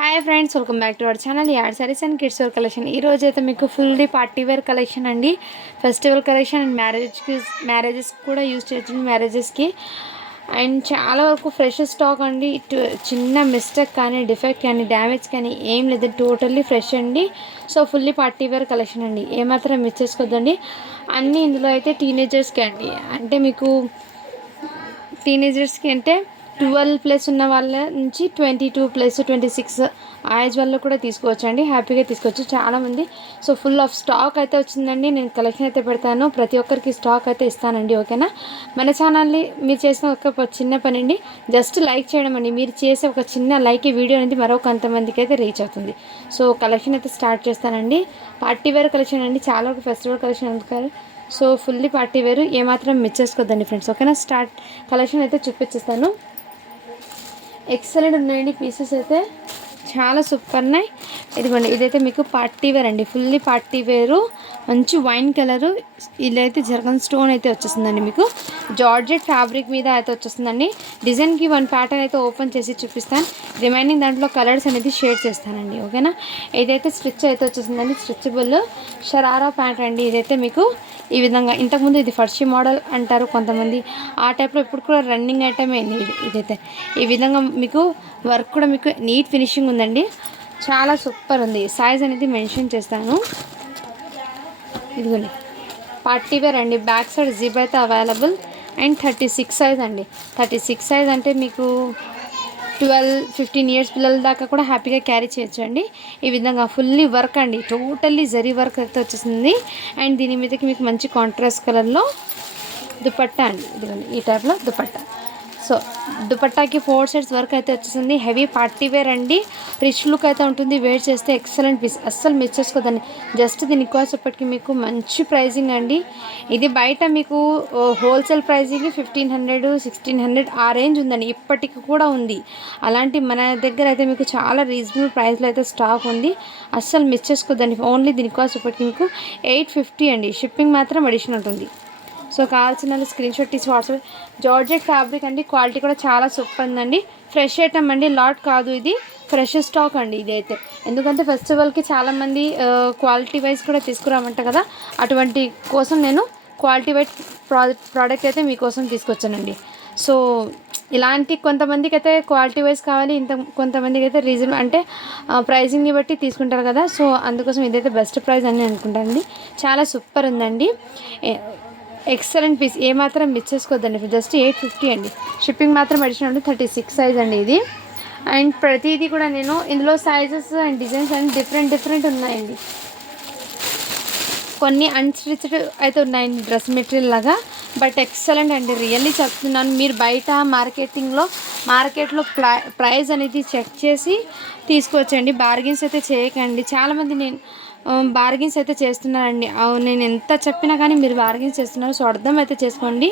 Hi friends, welcome back to our channel ad saris and kids wear collection. ఈరోజు అయితే మీకు fully party wear collection అండి. Festival collection and marriages కూడా use చేయొచ్చు. మ్యారేజెస్కి అండ్ చాలా వరకు ఫ్రెష్ స్టాక్ అండి. చిన్న మిస్టేక్ కానీ డిఫెక్ట్ కానీ డ్యామేజ్ కానీ ఏం లేదు, టోటల్లీ ఫ్రెష్ అండి. So fully party wear collection అండి, ఏమాత్రం మిస్ చేసుకోవద్దండి. అన్నీ ఇందులో అయితే టీనేజర్స్కి అండి, అంటే మీకు టీనేజర్స్కి అంటే 12+ ఉన్న వాళ్ళ నుంచి 22+, 26 ఆ ఏజ్ వాళ్ళు కూడా తీసుకోవచ్చు అండి, హ్యాపీగా తీసుకోవచ్చు చాలామంది. సో ఫుల్ ఆఫ్ స్టాక్ అయితే వచ్చిందండి. నేను కలెక్షన్ అయితే పెడతాను, ప్రతి ఒక్కరికి స్టాక్ అయితే ఇస్తానండి. ఓకేనా? మన ఛానల్ని మీరు చేసిన ఒక చిన్న పని అండి, జస్ట్ లైక్ చేయడం అండి. మీరు చేసే ఒక చిన్న లైక్ ఈ వీడియో అనేది మరో కొంతమందికి అయితే రీచ్ అవుతుంది. సో కలెక్షన్ అయితే స్టార్ట్ చేస్తానండి. పార్టీ వేర్ కలెక్షన్ అండి, చాలా ఒక ఫెస్టివల్ కలెక్షన్ అందుకారు. సో ఫుల్లీ పార్టీ వేరు, ఏమాత్రం మిస్ చేసుకోవద్దండి ఫ్రెండ్స్. ఓకేనా? స్టార్ట్ కలెక్షన్ అయితే చూపించేస్తాను. ఎక్సలెంట్ ఉన్నాయండి, పీసెస్ అయితే చాలా సూపర్ ఉన్నాయి. ఇదిగోండి, ఇదైతే మీకు పార్టీ వేర్ అండి, ఫుల్లీ పార్టీ వేరు. మంచి వైన్ కలరు, ఇదైతే జర్గన్ స్టోన్ అయితే వచ్చేస్తుందండి. మీకు జార్జెట్ ఫ్యాబ్రిక్ మీద అయితే వచ్చేస్తుందండి. డిజైన్కి వన్ ప్యాటర్న్ అయితే ఓపెన్ చేసి చూపిస్తాను, రిమైనింగ్ దాంట్లో కలర్స్ అనేది షేడ్ చేస్తానండి. ఓకేనా? ఇదైతే స్టిచ్ అయితే వచ్చేస్తుందండి, స్ట్రెచబుల్ షరారా ప్యాంట్ అండి. ఇదైతే మీకు ఈ విధంగా, ఇంతకుముందు ఇది ఫర్షీ మోడల్ అంటారు కొంతమంది, ఆ టైప్లో ఇప్పుడు కూడా రన్నింగ్ ఐటమే అండి ఇదైతే. ఈ విధంగా మీకు వర్క్ కూడా మీకు నీట్ ఫినిషింగ్ ఉందండి, చాలా సూపర్ ఉంది. సైజ్ అనేది మెన్షన్ చేస్తాను. ఇదిగోండి, పార్టీ వేర్ అండి. బ్యాక్ సైడ్ జిప్ అయితే అవైలబుల్ అండ్ 36 సైజ్ అండి. 36 సైజ్ అంటే మీకు 12-15 ఇయర్స్ పిల్లల దాకా కూడా హ్యాపీగా క్యారీ చేయొచ్చు అండి. ఈ విధంగా ఫుల్లీ వర్క్ అండి, టోటల్లీ జరీ వర్క్ అయితే వచ్చేసింది. అండ్ దీని మీదకి మీకు మంచి కాంట్రాస్ట్ కలర్లో దుపట్టా అండి. ఇదిగోండి, ఈ టైప్లో దుపట్టా. సో దుపట్టాకి 4 సైడ్స్ వర్క్ అయితే వచ్చేసింది. హెవీ పార్టీ వేర్ అండి, రిచ్ లుక్ అయితే ఉంటుంది. వేర్ చేస్తే ఎక్సలెంట్ పీస్, అస్సలు మిస్ చేసుకోదండి. జస్ట్ దీని కాస్ట్ ఇప్పటికి మీకు మంచి ప్రైజింగ్ అండి. ఇది బయట మీకు హోల్సేల్ ప్రైజింగ్ 1500, 1600 ఆ రేంజ్ ఉందండి, ఇప్పటికి కూడా ఉంది. అలాంటి మన దగ్గర అయితే మీకు చాలా రీజనబుల్ ప్రైస్లో అయితే స్టాక్ ఉంది, అస్సలు మిస్ చేసుకోదండి. ఓన్లీ దీని కాస్ట్ ఇప్పటికి మీకు 850 అండి. షిప్పింగ్ మాత్రం అడిషనల్ ఉంటుంది. సో కావాల్సిన స్క్రీన్ షాట్ తీసి వాట్సాప్. జార్జెట్ ఫ్యాబ్రిక్ అండి, క్వాలిటీ కూడా చాలా సూపర్ ఉందండి. ఫ్రెష్ ఐటమ్ అండి, లాట్ కాదు, ఇది ఫ్రెష్ స్టాక్ అండి ఇదైతే. ఎందుకంటే ఫెస్టివల్కి చాలామంది క్వాలిటీ వైజ్ కూడా తీసుకురామంట కదా, అటువంటి కోసం నేను క్వాలిటీ వైజ్ ప్రోడక్ట్ అయితే మీకోసం తీసుకొచ్చానండి. సో ఇలాంటి కొంతమందికి అయితే క్వాలిటీ వైజ్ కావాలి, కొంతమందికి అయితే రీజనబుల్ అంటే ప్రైజింగ్ని బట్టి తీసుకుంటారు కదా. సో అందుకోసం ఇదైతే బెస్ట్ ప్రైస్ అని అనుకుంటానండి. చాలా సూపర్ ఉందండి, ఎక్సలెంట్ పీస్, ఏమాత్రం మిస్ చేసుకోవద్దండి. జస్ట్ 850 అండి. షిప్పింగ్ మాత్రం అడిషనల్ 36 సైజ్ అండి ఇది. అండ్ ప్రతిదీ కూడా నేను ఇందులో సైజెస్ అండ్ డిజైన్స్ అన్ని డిఫరెంట్ ఉన్నాయండి. కొన్ని అన్స్టిచ్డ్ అయితే ఉన్నాయండి, డ్రెస్ మెటీరియల్ లాగా. బట్ ఎక్సలెంట్ అండి, రియల్లీ చెప్తున్నాను. మీరు బయట మార్కెట్లో ప్రైస్ అనేది చెక్ చేసి తీసుకోవచ్చండి, బార్గెన్స్ అయితే చేయకండి. చాలామంది నేను బార్గెన్స్ అయితే చేస్తున్నారండి. నేను ఎంత చెప్పినా కానీ మీరు బార్గెన్స్ చేస్తున్నారు. సో అర్థం అయితే చేసుకోండి.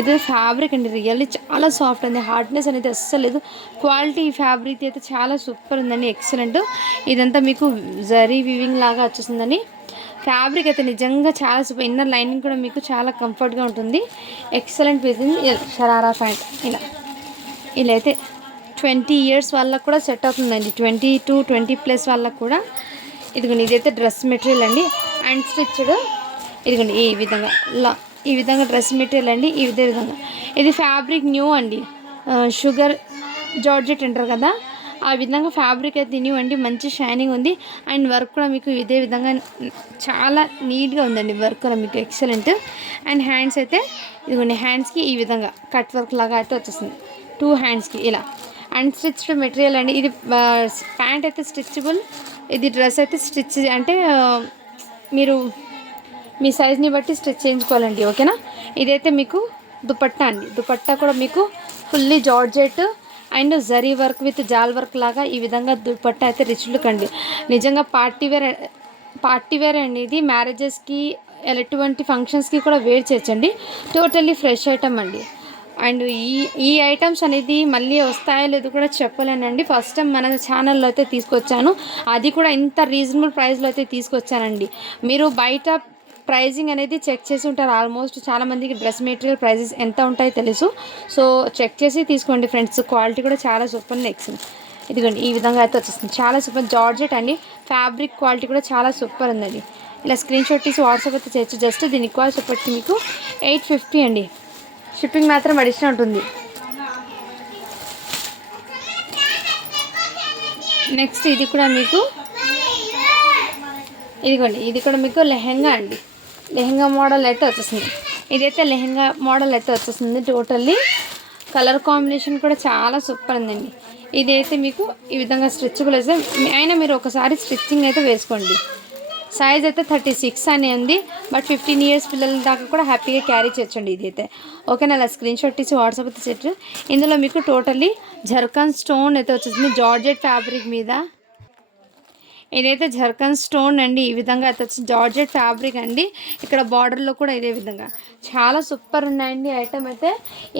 ఇది ఫ్యాబ్రిక్ అండి, రియల్లీ చాలా సాఫ్ట్ అండి, హార్డ్నెస్ అనేది అస్సలు లేదు. క్వాలిటీ ఫ్యాబ్రిక్ అయితే చాలా సూపర్ ఉందండి, ఎక్సలెంట్. ఇదంతా మీకు జరీ వీవింగ్ లాగా వచ్చేసిందండి. ఫ్యాబ్రిక్ అయితే నిజంగా చాలా సూపర్. ఇన్నర్ లైనింగ్ కూడా మీకు చాలా కంఫర్ట్గా ఉంటుంది. Excellent piece. షరారా ప్యాంట్ ఇలా అయితే 20 ఇయర్స్ వాళ్ళకు కూడా సెట్ అవుతుందండి, 20 to 20+ వాళ్ళకు కూడా. ఇదిగోండి, ఇదైతే డ్రెస్ మెటీరియల్ అండి, అండ్ స్టిచ్డ్. ఇదిగోండి ఈ విధంగా డ్రెస్ మెటీరియల్ అండి. ఇదే విధంగా ఇది ఫ్యాబ్రిక్ న్యూ అండి, షుగర్ జార్జెట్ అంటారు కదా, ఆ విధంగా ఫ్యాబ్రిక్ అయితే న్యూ అండి. మంచి షైనింగ్ ఉంది. అండ్ వర్క్ కూడా మీకు ఇదే విధంగా చాలా నీట్గా ఉందండి, వర్క్ కూడా మీకు ఎక్సలెంట్. అండ్ హ్యాండ్స్ అయితే ఇదిగోండి, హ్యాండ్స్కి ఈ విధంగా కట్ వర్క్ లాగా అయితే వచ్చేస్తుంది, 2 హ్యాండ్స్కి ఇలా. అండ్ స్టిచ్డ్ మెటీరియల్ అండి. ఇది ప్యాంట్ అయితే స్టిచబుల్, ఇది డ్రెస్ అయితే స్టిచ్ అంటే మీరు మీ సైజ్ని బట్టి స్టిచ్ చేయించుకోవాలండి. ఓకేనా? ఇదైతే మీకు దుపట్టా అండి. దుపట్టా కూడా మీకు fully georgette and zari work with జాల్ వర్క్ లాగా ఈ విధంగా దుపట్టా అయితే రిచ్ లుక్ అండి. నిజంగా పార్టీ వేర్ అండి ఇది. మ్యారేజెస్కి ఎటువంటి ఫంక్షన్స్కి కూడా వేర్ చేయొచ్చండి. టోటల్లీ ఫ్రెష్ ఐటమ్ అండి. అండ్ ఈ ఐటమ్స్ అనేది మళ్ళీ వస్తాయో లేదో కూడా చెప్పలేనండి. ఫస్ట్ టైం మన ఛానల్లో అయితే తీసుకొచ్చాను, అది కూడా ఇంత రీజనబుల్ ప్రైస్లో అయితే తీసుకొచ్చానండి. మీరు బయట ప్రైజింగ్ అనేది చెక్ చేసి ఉంటారు. ఆల్మోస్ట్ చాలామందికి డ్రెస్ మెటీరియల్ ప్రైజెస్ ఎంత ఉంటాయో తెలుసు. సో చెక్ చేసి తీసుకోండి ఫ్రెండ్స్, క్వాలిటీ కూడా చాలా సూపర్ ఎక్సలెంట్. ఇదిగోండి ఈ విధంగా అయితే వచ్చేస్తుంది. చాలా సూపర్ జార్జెట్ అండి. ఫ్యాబ్రిక్ క్వాలిటీ కూడా చాలా సూపర్ ఉందండి. ఇలా స్క్రీన్ షాట్ తీసి వాట్సాప్ అయితే చేయొచ్చు. జస్ట్ దీని కాస్ట్ చెప్పట్టి మీకు 850 అండి. షిప్పింగ్ మాత్రం అడిషనల్ ఉంటుంది. నెక్స్ట్ ఇది కూడా మీకు ఇదిగోండి ఇది కూడా మీకు లెహెంగా అండి. లెహెంగా మోడల్ అయితే వచ్చేస్తుంది. ఇదైతే లెహెంగా మోడల్ అయితే వచ్చేస్తుంది. టోటల్లీ కలర్ కాంబినేషన్ కూడా చాలా సూపర్ ఉందండి. ఇదైతే మీకు ఈ విధంగా స్ట్రెచబుల్ అయితే అయినా మీరు ఒకసారి స్టిచ్చింగ్ అయితే వేసుకోండి. సైజ్ అయితే 36 అని ఉంది. బట్ 15 ఇయర్స్ పిల్లల దాకా కూడా హ్యాపీగా క్యారీ చేయొచ్చండి. ఇది అయితే ఓకేనా. అలా స్క్రీన్ షాట్ తీసి వాట్సాప్ అయితే చేయొచ్చు. ఇందులో మీకు టోటల్లీ జర్కన్ స్టోన్ అయితే వచ్చేసింది జార్జెట్ ఫ్యాబ్రిక్ మీద. ఇదైతే జర్కన్ స్టోన్ అండి. ఈ విధంగా అయితే వచ్చి జార్జెట్ ఫ్యాబ్రిక్ అండి. ఇక్కడ బార్డర్లో కూడా ఇదే విధంగా చాలా సూపర్ ఉన్నాయండి. ఐటమ్ అయితే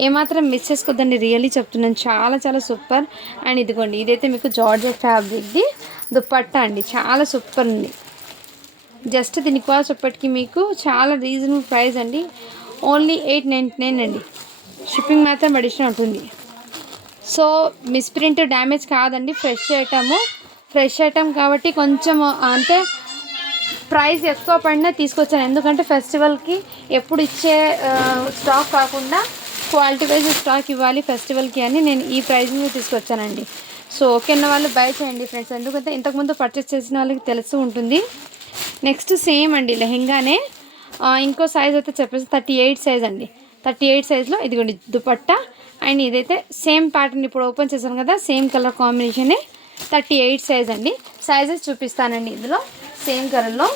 ఏమాత్రం మిస్ చేసుకోద్దండి. రియల్లీ చెప్తున్నాను, చాలా చాలా సూపర్. అండ్ ఇదిగోండి ఇదైతే మీకు జార్జెట్ ఫ్యాబ్రిక్ది దుపట్టా అండి. చాలా సూపర్ ఉంది. జస్ట్ దీని కాస్ట్ చెప్పటికి మీకు చాలా రీజనబుల్ ప్రైస్ అండి. ఓన్లీ 899 అండి. షిప్పింగ్ మాత్రం అడిషనల్ ఉంటుంది. సో మిస్ప్రింట్ డ్యామేజ్ కాదండి. ఫ్రెష్ ఐటమ్ కాబట్టి కొంచెం అంటే ప్రైస్ ఎక్కువ పడినా తీసుకొచ్చాను. ఎందుకంటే ఫెస్టివల్కి ఎప్పుడు ఇచ్చే స్టాక్ కాకుండా క్వాలిటీ వైజ్ స్టాక్ ఇవ్వాలి ఫెస్టివల్కి అని నేను ఈ ప్రైజింగ్ తీసుకొచ్చానండి. సో ఓకే అన్న వాళ్ళు బై చేయండి ఫ్రెండ్స్. ఎందుకంటే ఇంతకుముందు పర్చేస్ చేసిన వాళ్ళకి తెలుసు ఉంటుంది. నెక్స్ట్ సేమ్ అండి లెహెంగానే ఇంకో సైజ్ అయితే చెప్పేసి 38 సైజ్ అండి. 38 సైజ్లో ఇదిగోండి దుపట్టా. అండ్ ఇదైతే సేమ్ ప్యాటర్న్ ఇప్పుడు ఓపెన్ చేశాను కదా, సేమ్ కలర్ కాంబినేషనే 38 సైజ్ అండి. సైజెస్ చూపిస్తానండి ఇందులో సేమ్ కలర్లో.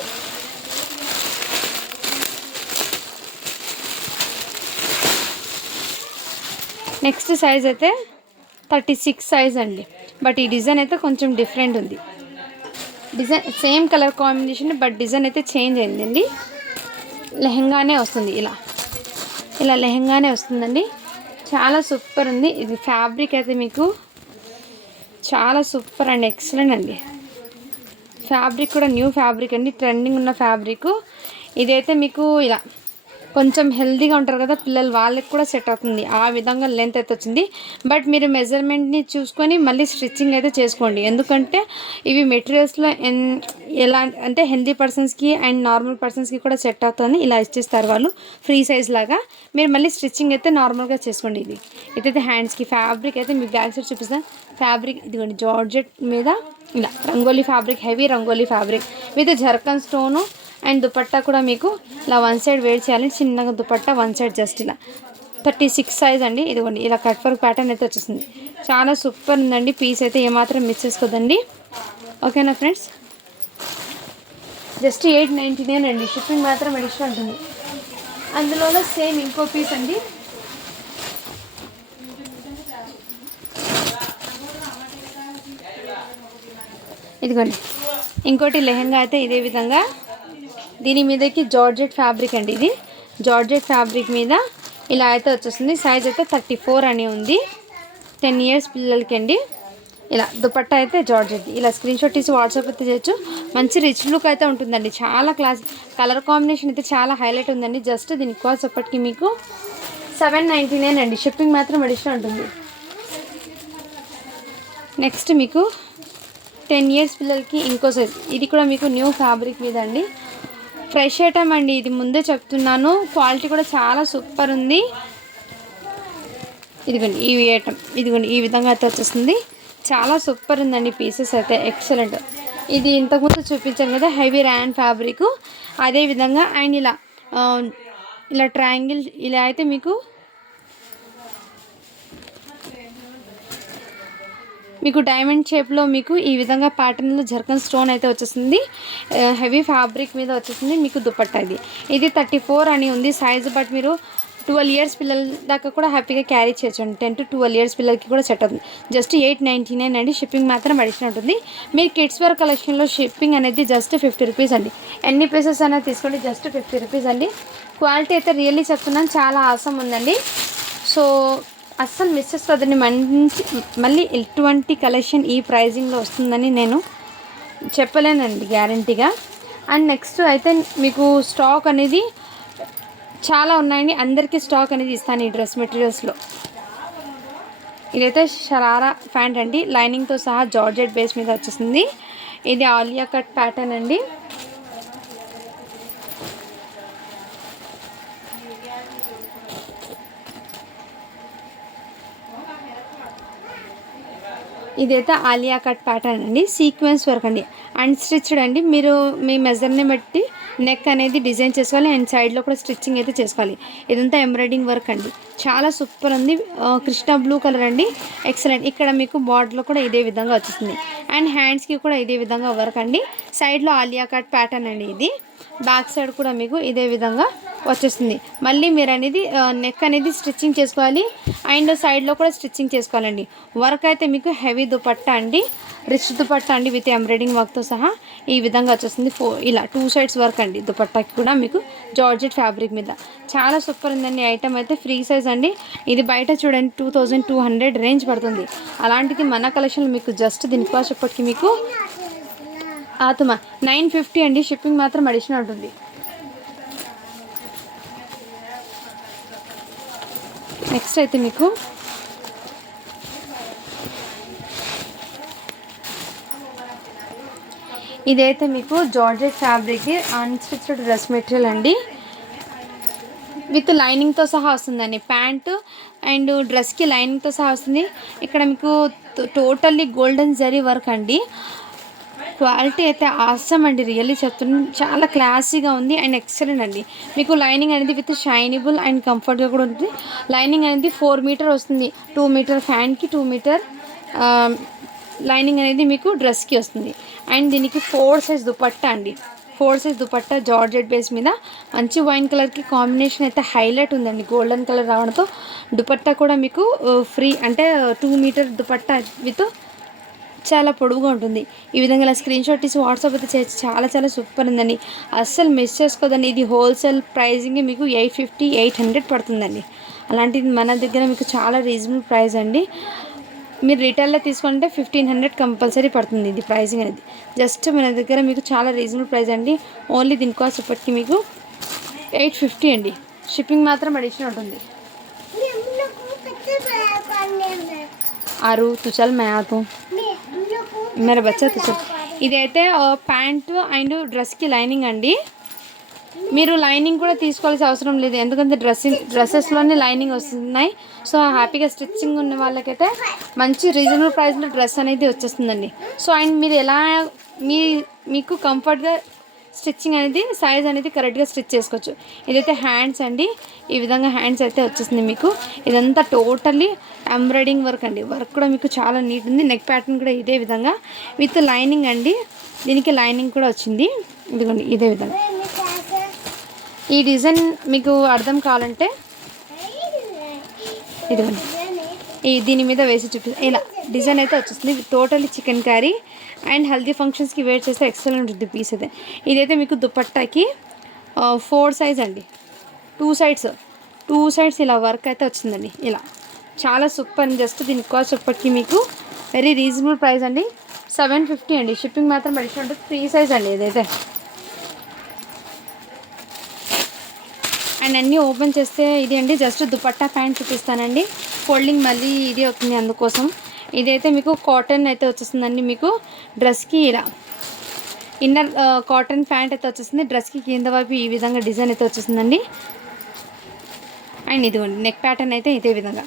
నెక్స్ట్ సైజ్ అయితే 36 సైజ్ అండి. బట్ ఈ డిజైన్ అయితే కొంచెం డిఫరెంట్ ఉంది. Design same colour combination but design అయితే చేంజ్ అయిందండి. లెహంగానే వస్తుంది ఇలా లెహంగానే వస్తుందండి. చాలా సూపర్ ఉంది. ఇది ఫ్యాబ్రిక్ అయితే మీకు చాలా సూపర్ అండ్ ఎక్సలెంట్ అండి. ఫ్యాబ్రిక్ కూడా న్యూ ఫ్యాబ్రిక్ అండి. ట్రెండింగ్ ఉన్న ఫ్యాబ్రిక్. ఇదైతే మీకు ఇలా కొంచెం హెల్తీగా ఉంటారు కదా పిల్లలు, వాళ్ళకి కూడా సెట్ అవుతుంది. ఆ విధంగా లెంత్ అయితే వచ్చింది. బట్ మీరు మెజర్మెంట్ని చూసుకొని మళ్ళీ స్టిచ్చింగ్ అయితే చేసుకోండి. ఎందుకంటే ఇవి మెటీరియల్స్లో ఎలా అంటే హెల్తీ పర్సన్స్కి అండ్ నార్మల్ పర్సన్స్కి కూడా సెట్ అవుతుంది. ఇలా ఇచ్చేస్తారు వాళ్ళు ఫ్రీ సైజ్ లాగా. మీరు మళ్ళీ స్టిచ్చింగ్ అయితే నార్మల్గా చేసుకోండి. ఇదైతే హ్యాండ్స్కి ఫ్యాబ్రిక్ అయితే మీ బ్యాక్ సైడ్ చూపిస్తాను. ఫ్యాబ్రిక్ ఇదిగోండి జార్జెట్ మీద ఇలా rangoli fabric, heavy rangoli fabric with zircon stone. And dupatta కూడా మీకు ఇలా వన్ సైడ్ వేర్ చేయాలి. చిన్నగా దుపట్టా వన్ సైడ్ జస్ట్ ఇలా 36 సైజ్ అండి. ఇదిగోండి ఇలా కట్ వర్క్ ప్యాటర్న్ అయితే వచ్చేసింది. చాలా సూపర్ ఉందండి. పీస్ అయితే ఏమాత్రం మిస్ చేసుకోదండి. ఓకేనా ఫ్రెండ్స్. జస్ట్ 899 అండి. షిప్పింగ్ మాత్రం అడిషనల్ ఉంటుంది. అందులో సేమ్ ఇంకో పీస్ అండి. ఇదిగోండి ఇంకోటి లెహంగా అయితే ఇదే విధంగా దీని మీదకి జార్జెట్ ఫ్యాబ్రిక్ అండి. ఇది జార్జెట్ ఫ్యాబ్రిక్ మీద ఇలా అయితే వచ్చేస్తుంది. సైజ్ అయితే 34 అని ఉంది. 10 ఇయర్స్ పిల్లలకి అండి. ఇలా దుపట్టా అయితే జార్జెట్. ఇలా స్క్రీన్ షాట్ తీసి వాట్సాప్ అయితే చేయొచ్చు. మంచి రిచ్ లుక్ అయితే ఉంటుందండి. చాలా క్లాస్ కలర్ కాంబినేషన్ అయితే చాలా హైలైట్ ఉందండి. జస్ట్ దీని కాస్ట్ అప్పటికి మీకు 799 అండి. షిప్పింగ్ మాత్రం అడిషనల్ ఉంటుంది. నెక్స్ట్ మీకు 10 ఇయర్స్ పిల్లలకి ఇంకో సైజ్. ఇది కూడా మీకు న్యూ ఫ్యాబ్రిక్ మీద అండి. ఫ్రెష్ ఐటమ్ అండి. ఇది ముందే చెప్తున్నాను. క్వాలిటీ కూడా చాలా సూపర్ ఉంది. ఇదిగోండి ఈ ఐటమ్ ఇదిగోండి ఈ విధంగా అయితే వచ్చేస్తుంది. చాలా సూపర్ ఉందండి. పీసెస్ అయితే ఎక్సలెంట్. ఇది ఇంతకుముందు చూపించాను కదా హెవీ ర్యాన్ ఫ్యాబ్రిక్ అదేవిధంగా. అండ్ ఇలా ట్రయాంగిల్ ఇలా అయితే మీకు డైమండ్ షేప్లో మీకు ఈ విధంగా ప్యాటర్న్లో జర్కన్ స్టోన్ అయితే వచ్చేసింది. హెవీ ఫ్యాబ్రిక్ మీద వచ్చేసింది మీకు దుపట్టా. ఇది 34 అని ఉంది సైజు. బట్ మీరు 12 ఇయర్స్ పిల్లల దాకా కూడా హ్యాపీగా క్యారీ చేయొచ్చండి. 10 to 12 ఇయర్స్ పిల్లలకి కూడా సెట్ అవుతుంది. జస్ట్ 899 అండి. షిప్పింగ్ మాత్రం అడిషనల్ ఉంటుంది. మీరు కిడ్స్ వేర్ కలెక్షన్లో షిప్పింగ్ అనేది జస్ట్ 50 రూపీస్ అండి. ఎన్ని పీసెస్ అనేది తీసుకోండి జస్ట్ 50 రూపీస్ అండి. క్వాలిటీ అయితే రియల్లీ చెప్తున్నాను చాలా ఆసమ్ ఉందండి. సో అస్సలు మిస్ చేసుకోవద్దండి. మళ్ళీ ఎటువంటి కలెక్షన్ ఈ ప్రైజింగ్లో వస్తుందని నేను చెప్పలేనండి గ్యారంటీగా. అండ్ నెక్స్ట్ అయితే మీకు స్టాక్ అనేది చాలా ఉన్నాయండి. అందరికీ స్టాక్ అనేది ఇస్తాను ఈ డ్రెస్ మెటీరియల్స్లో. ఇదైతే షరారా ప్యాంట్ అండి, లైనింగ్తో సహా జార్జెట్ బేస్ మీద వచ్చేసింది. ఇది ఆలియా కట్ ప్యాటర్న్ అండి. ఇదైతే ఆలియా కట్ ప్యాటర్న్ అండి, సీక్వెన్స్ వర్క్ అండి, అండ్ స్టిచ్డ్ అండి. మీరు మీ మెజర్ని బట్టి నెక్ అనేది డిజైన్ చేసుకోవాలి అండ్ సైడ్లో కూడా స్టిచ్చింగ్ అయితే చేసుకోవాలి. ఇదంతా ఎంబ్రాయిడింగ్ వర్క్ అండి, చాలా సూపర్ ఉంది. కృష్ణ బ్లూ కలర్ అండి, ఎక్సలెంట్. ఇక్కడ మీకు బార్డర్లో కూడా ఇదే విధంగా వచ్చేసింది అండ్ హ్యాండ్స్కి కూడా ఇదే విధంగా వర్క్ అండి. సైడ్లో ఆలియా కట్ ప్యాటర్న్ అండి ఇది. బ్యాక్ సైడ్ కూడా మీకు ఇదే విధంగా వచ్చేస్తుంది. మళ్ళీ మీరు అనేది నెక్ అనేది స్టిచ్చింగ్ చేసుకోవాలి అండ్ సైడ్లో కూడా స్టిచ్చింగ్ చేసుకోవాలండి. వర్క్ అయితే మీకు హెవీ దుపట్టా అండి, రిచ్ దుపట్టా అండి, విత్ ఎంబ్రాయిడింగ్ వర్క్తో సహా ఈ విధంగా వచ్చేస్తుంది. ఇలా 2 సైడ్స్ వర్క్ అండి. దుపట్టాకి కూడా మీకు జార్జెట్ ఫ్యాబ్రిక్ మీద చాలా సూపర్ ఉందండి. ఐటమ్ అయితే ఫ్రీ సైజ్ అండి. ఇది బయట చూడండి 2200 రేంజ్ పడుతుంది. అలాంటిది మన కలెక్షన్ మీకు జస్ట్ దీని కాస్ట్ ఇప్పటికి మీకు 950 అండి. షిప్పింగ్ మాత్రం అడిషనల్ ఉంటుంది. నెక్స్ట్ అయితే మీకు ఇదైతే మీకు georgette fabric unstitched dress material అండి, విత్ లైనింగ్తో సహా వస్తుందండి. ప్యాంటు అండ్ డ్రెస్కి లైనింగ్తో సహా వస్తుంది. ఇక్కడ మీకు టోటల్లీ గోల్డెన్ జరీ వర్క్ అండి. క్వాలిటీ అయితే ఆసమ్ అండి, రియల్లీ చెప్తున్నాను, చాలా క్లాసీగా ఉంది అండ్ ఎక్సలెంట్ అండి. మీకు లైనింగ్ అనేది విత్ షైనబుల్ అండ్ కంఫర్ట్గా కూడా ఉంటుంది. లైనింగ్ అనేది 4 మీటర్ వస్తుంది. 2 మీటర్ ఫ్యాన్కి, 2 మీటర్ లైనింగ్ అనేది మీకు డ్రెస్కి వస్తుంది. అండ్ దీనికి 4 సైజ్ దుపట్టా అండి, 4 సైజ్ దుపట్టా జార్జెట్ బేస్ మీద మంచి వైన్ కలర్కి కాంబినేషన్ అయితే హైలైట్ ఉందండి. గోల్డెన్ కలర్ రావడంతో దుపట్టా కూడా మీకు ఫ్రీ అంటే 2 మీటర్ దుపట్టా విత్ చాలా పొడవుగా ఉంటుంది. ఈ విధంగా ఇలా స్క్రీన్ షాట్ తీసి వాట్సాప్ అయితే చేయొచ్చు. చాలా చాలా సూపర్ ఉందండి, అస్సలు మిస్ చేసుకోదండి. ఇది హోల్సేల్ ప్రైజింగ్ మీకు 850, 800 పడుతుందండి. అలాంటిది మన దగ్గర మీకు చాలా రీజనబుల్ ప్రైస్ అండి. మీరు రిటైల్లో తీసుకుంటే 1500 కంపల్సరీ పడుతుంది. ఇది ప్రైజింగ్ అనేది జస్ట్ మన దగ్గర మీకు చాలా రీజనబుల్ ప్రైస్ అండి. ఓన్లీ దీని కాస్ట్ ఇప్పటికి మీకు 850 అండి. షిప్పింగ్ మాత్రం అడిషనల్ ఉంటుంది. आरू तू चल मैं आता हूँ मेरा बच्चा तू चल. ఇదైతే ప్యాంట్ అండ్ డ్రెస్కి లైనింగ్ అండి. మీరు లైనింగ్ కూడా తీసుకోవాల్సిన అవసరం లేదు, ఎందుకంటే డ్రెస్సెస్లోనే లైనింగ్ వస్తున్నాయి. సో హ్యాపీగా స్టిచ్చింగ్ ఉన్న వాళ్ళకైతే మంచి రీజనబుల్ ప్రైస్లో డ్రెస్ అనేది వచ్చేస్తుందండి. సో అండ్ మీరు ఎలా మీకు కంఫర్ట్గా స్టిచ్చింగ్ అనేది సైజ్ అనేది కరెక్ట్గా స్టిచ్ చేసుకోవచ్చు. ఇదైతే హ్యాండ్స్ అండి, ఈ విధంగా హ్యాండ్స్ అయితే వచ్చేసింది మీకు. ఇదంతా టోటల్లీ ఎంబ్రాయిడింగ్ వర్క్ అండి, వర్క్ కూడా మీకు చాలా నీట్ ఉంది. నెక్ ప్యాటర్న్ కూడా ఇదే విధంగా విత్ లైనింగ్ అండి, దీనికి లైనింగ్ కూడా వచ్చింది. ఇదిగోండి ఇదే విధంగా. ఈ డిజైన్ మీకు అర్థం కావాలంటే ఇదిగోండి దీని మీద వేసి చూపిస్తాను. ఇలా డిజైన్ అయితే వచ్చేస్తుంది. Totally chicken curry and healthy ఫంక్షన్స్కి వేర్ చేస్తే ఎక్సలెంట్ ఉంటుంది పీస్ అయితే. ఇదైతే మీకు దుపట్టాకి 4 సైజ్ అండి, 2 సైడ్స్ ఇలా వర్క్ అయితే వచ్చిందండి. ఇలా చాలా సూపర్. జస్ట్ దీని కాస్ట్ ఇప్పటికి మీకు వెరీ రీజనబుల్ ప్రైస్ అండి, 750 అండి. షిప్పింగ్ మాత్రం అడిషనల్ ఉంటుంది. 3 సైజ్ అండి ఇదైతే. అండ్ అన్నీ ఓపెన్ చేస్తే ఇది అండి జస్ట్ దుపట్టా ప్యాంట్ చూపిస్తానండి. ఫోల్డింగ్ మళ్ళీ ఇది అవుతుంది అందుకోసం. ఇదైతే మీకు కాటన్ అయితే వచ్చేస్తుందండి. మీకు డ్రెస్కి ఇలా ఇన్నర్ కాటన్ ప్యాంట్ అయితే వచ్చేస్తుంది. డ్రెస్కి కింద వైపు ఈ విధంగా డిజైన్ అయితే వచ్చేస్తుందండి. అండ్ ఇదిగోండి నెక్ ప్యాటర్న్ అయితే ఇదే విధంగా.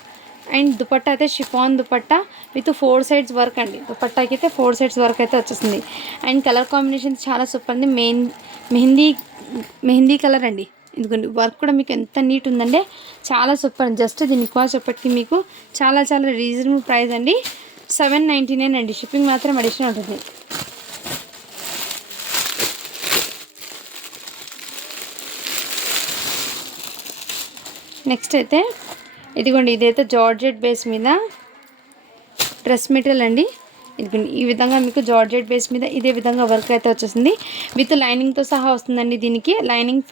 అండ్ దుపట్టా అయితే chiffon dupatta with 4 sides work అండి. దుపట్టాకి అయితే 4 సైడ్స్ వర్క్ అయితే వచ్చేస్తుంది. అండ్ కలర్ కాంబినేషన్ చాలా సూపర్ అండి. మెహందీ కలర్ అండి. ఇదిగోండి వర్క్ కూడా మీకు ఎంత నీట్ ఉందండి, చాలా సూపర్. జస్ట్ దీని కాస్ట్ ఎప్పటికీ మీకు చాలా చాలా రీజనబుల్ ప్రైస్ అండి, 799 అండి. షిప్పింగ్ మాత్రం అడిషనల్ ఉంటుంది. నెక్స్ట్ అయితే ఇదిగోండి ఇదైతే జార్జెట్ బేస్ మీద డ్రెస్ మెటీరియల్ అండి. ఇదిగోండి ఈ విధంగా మీకు జార్జెట్ బేస్ మీద ఇదే విధంగా వర్క్ అయితే వచ్చేసింది. విత్ లైనింగ్తో సహా వస్తుందండి. దీనికి లైనింగ్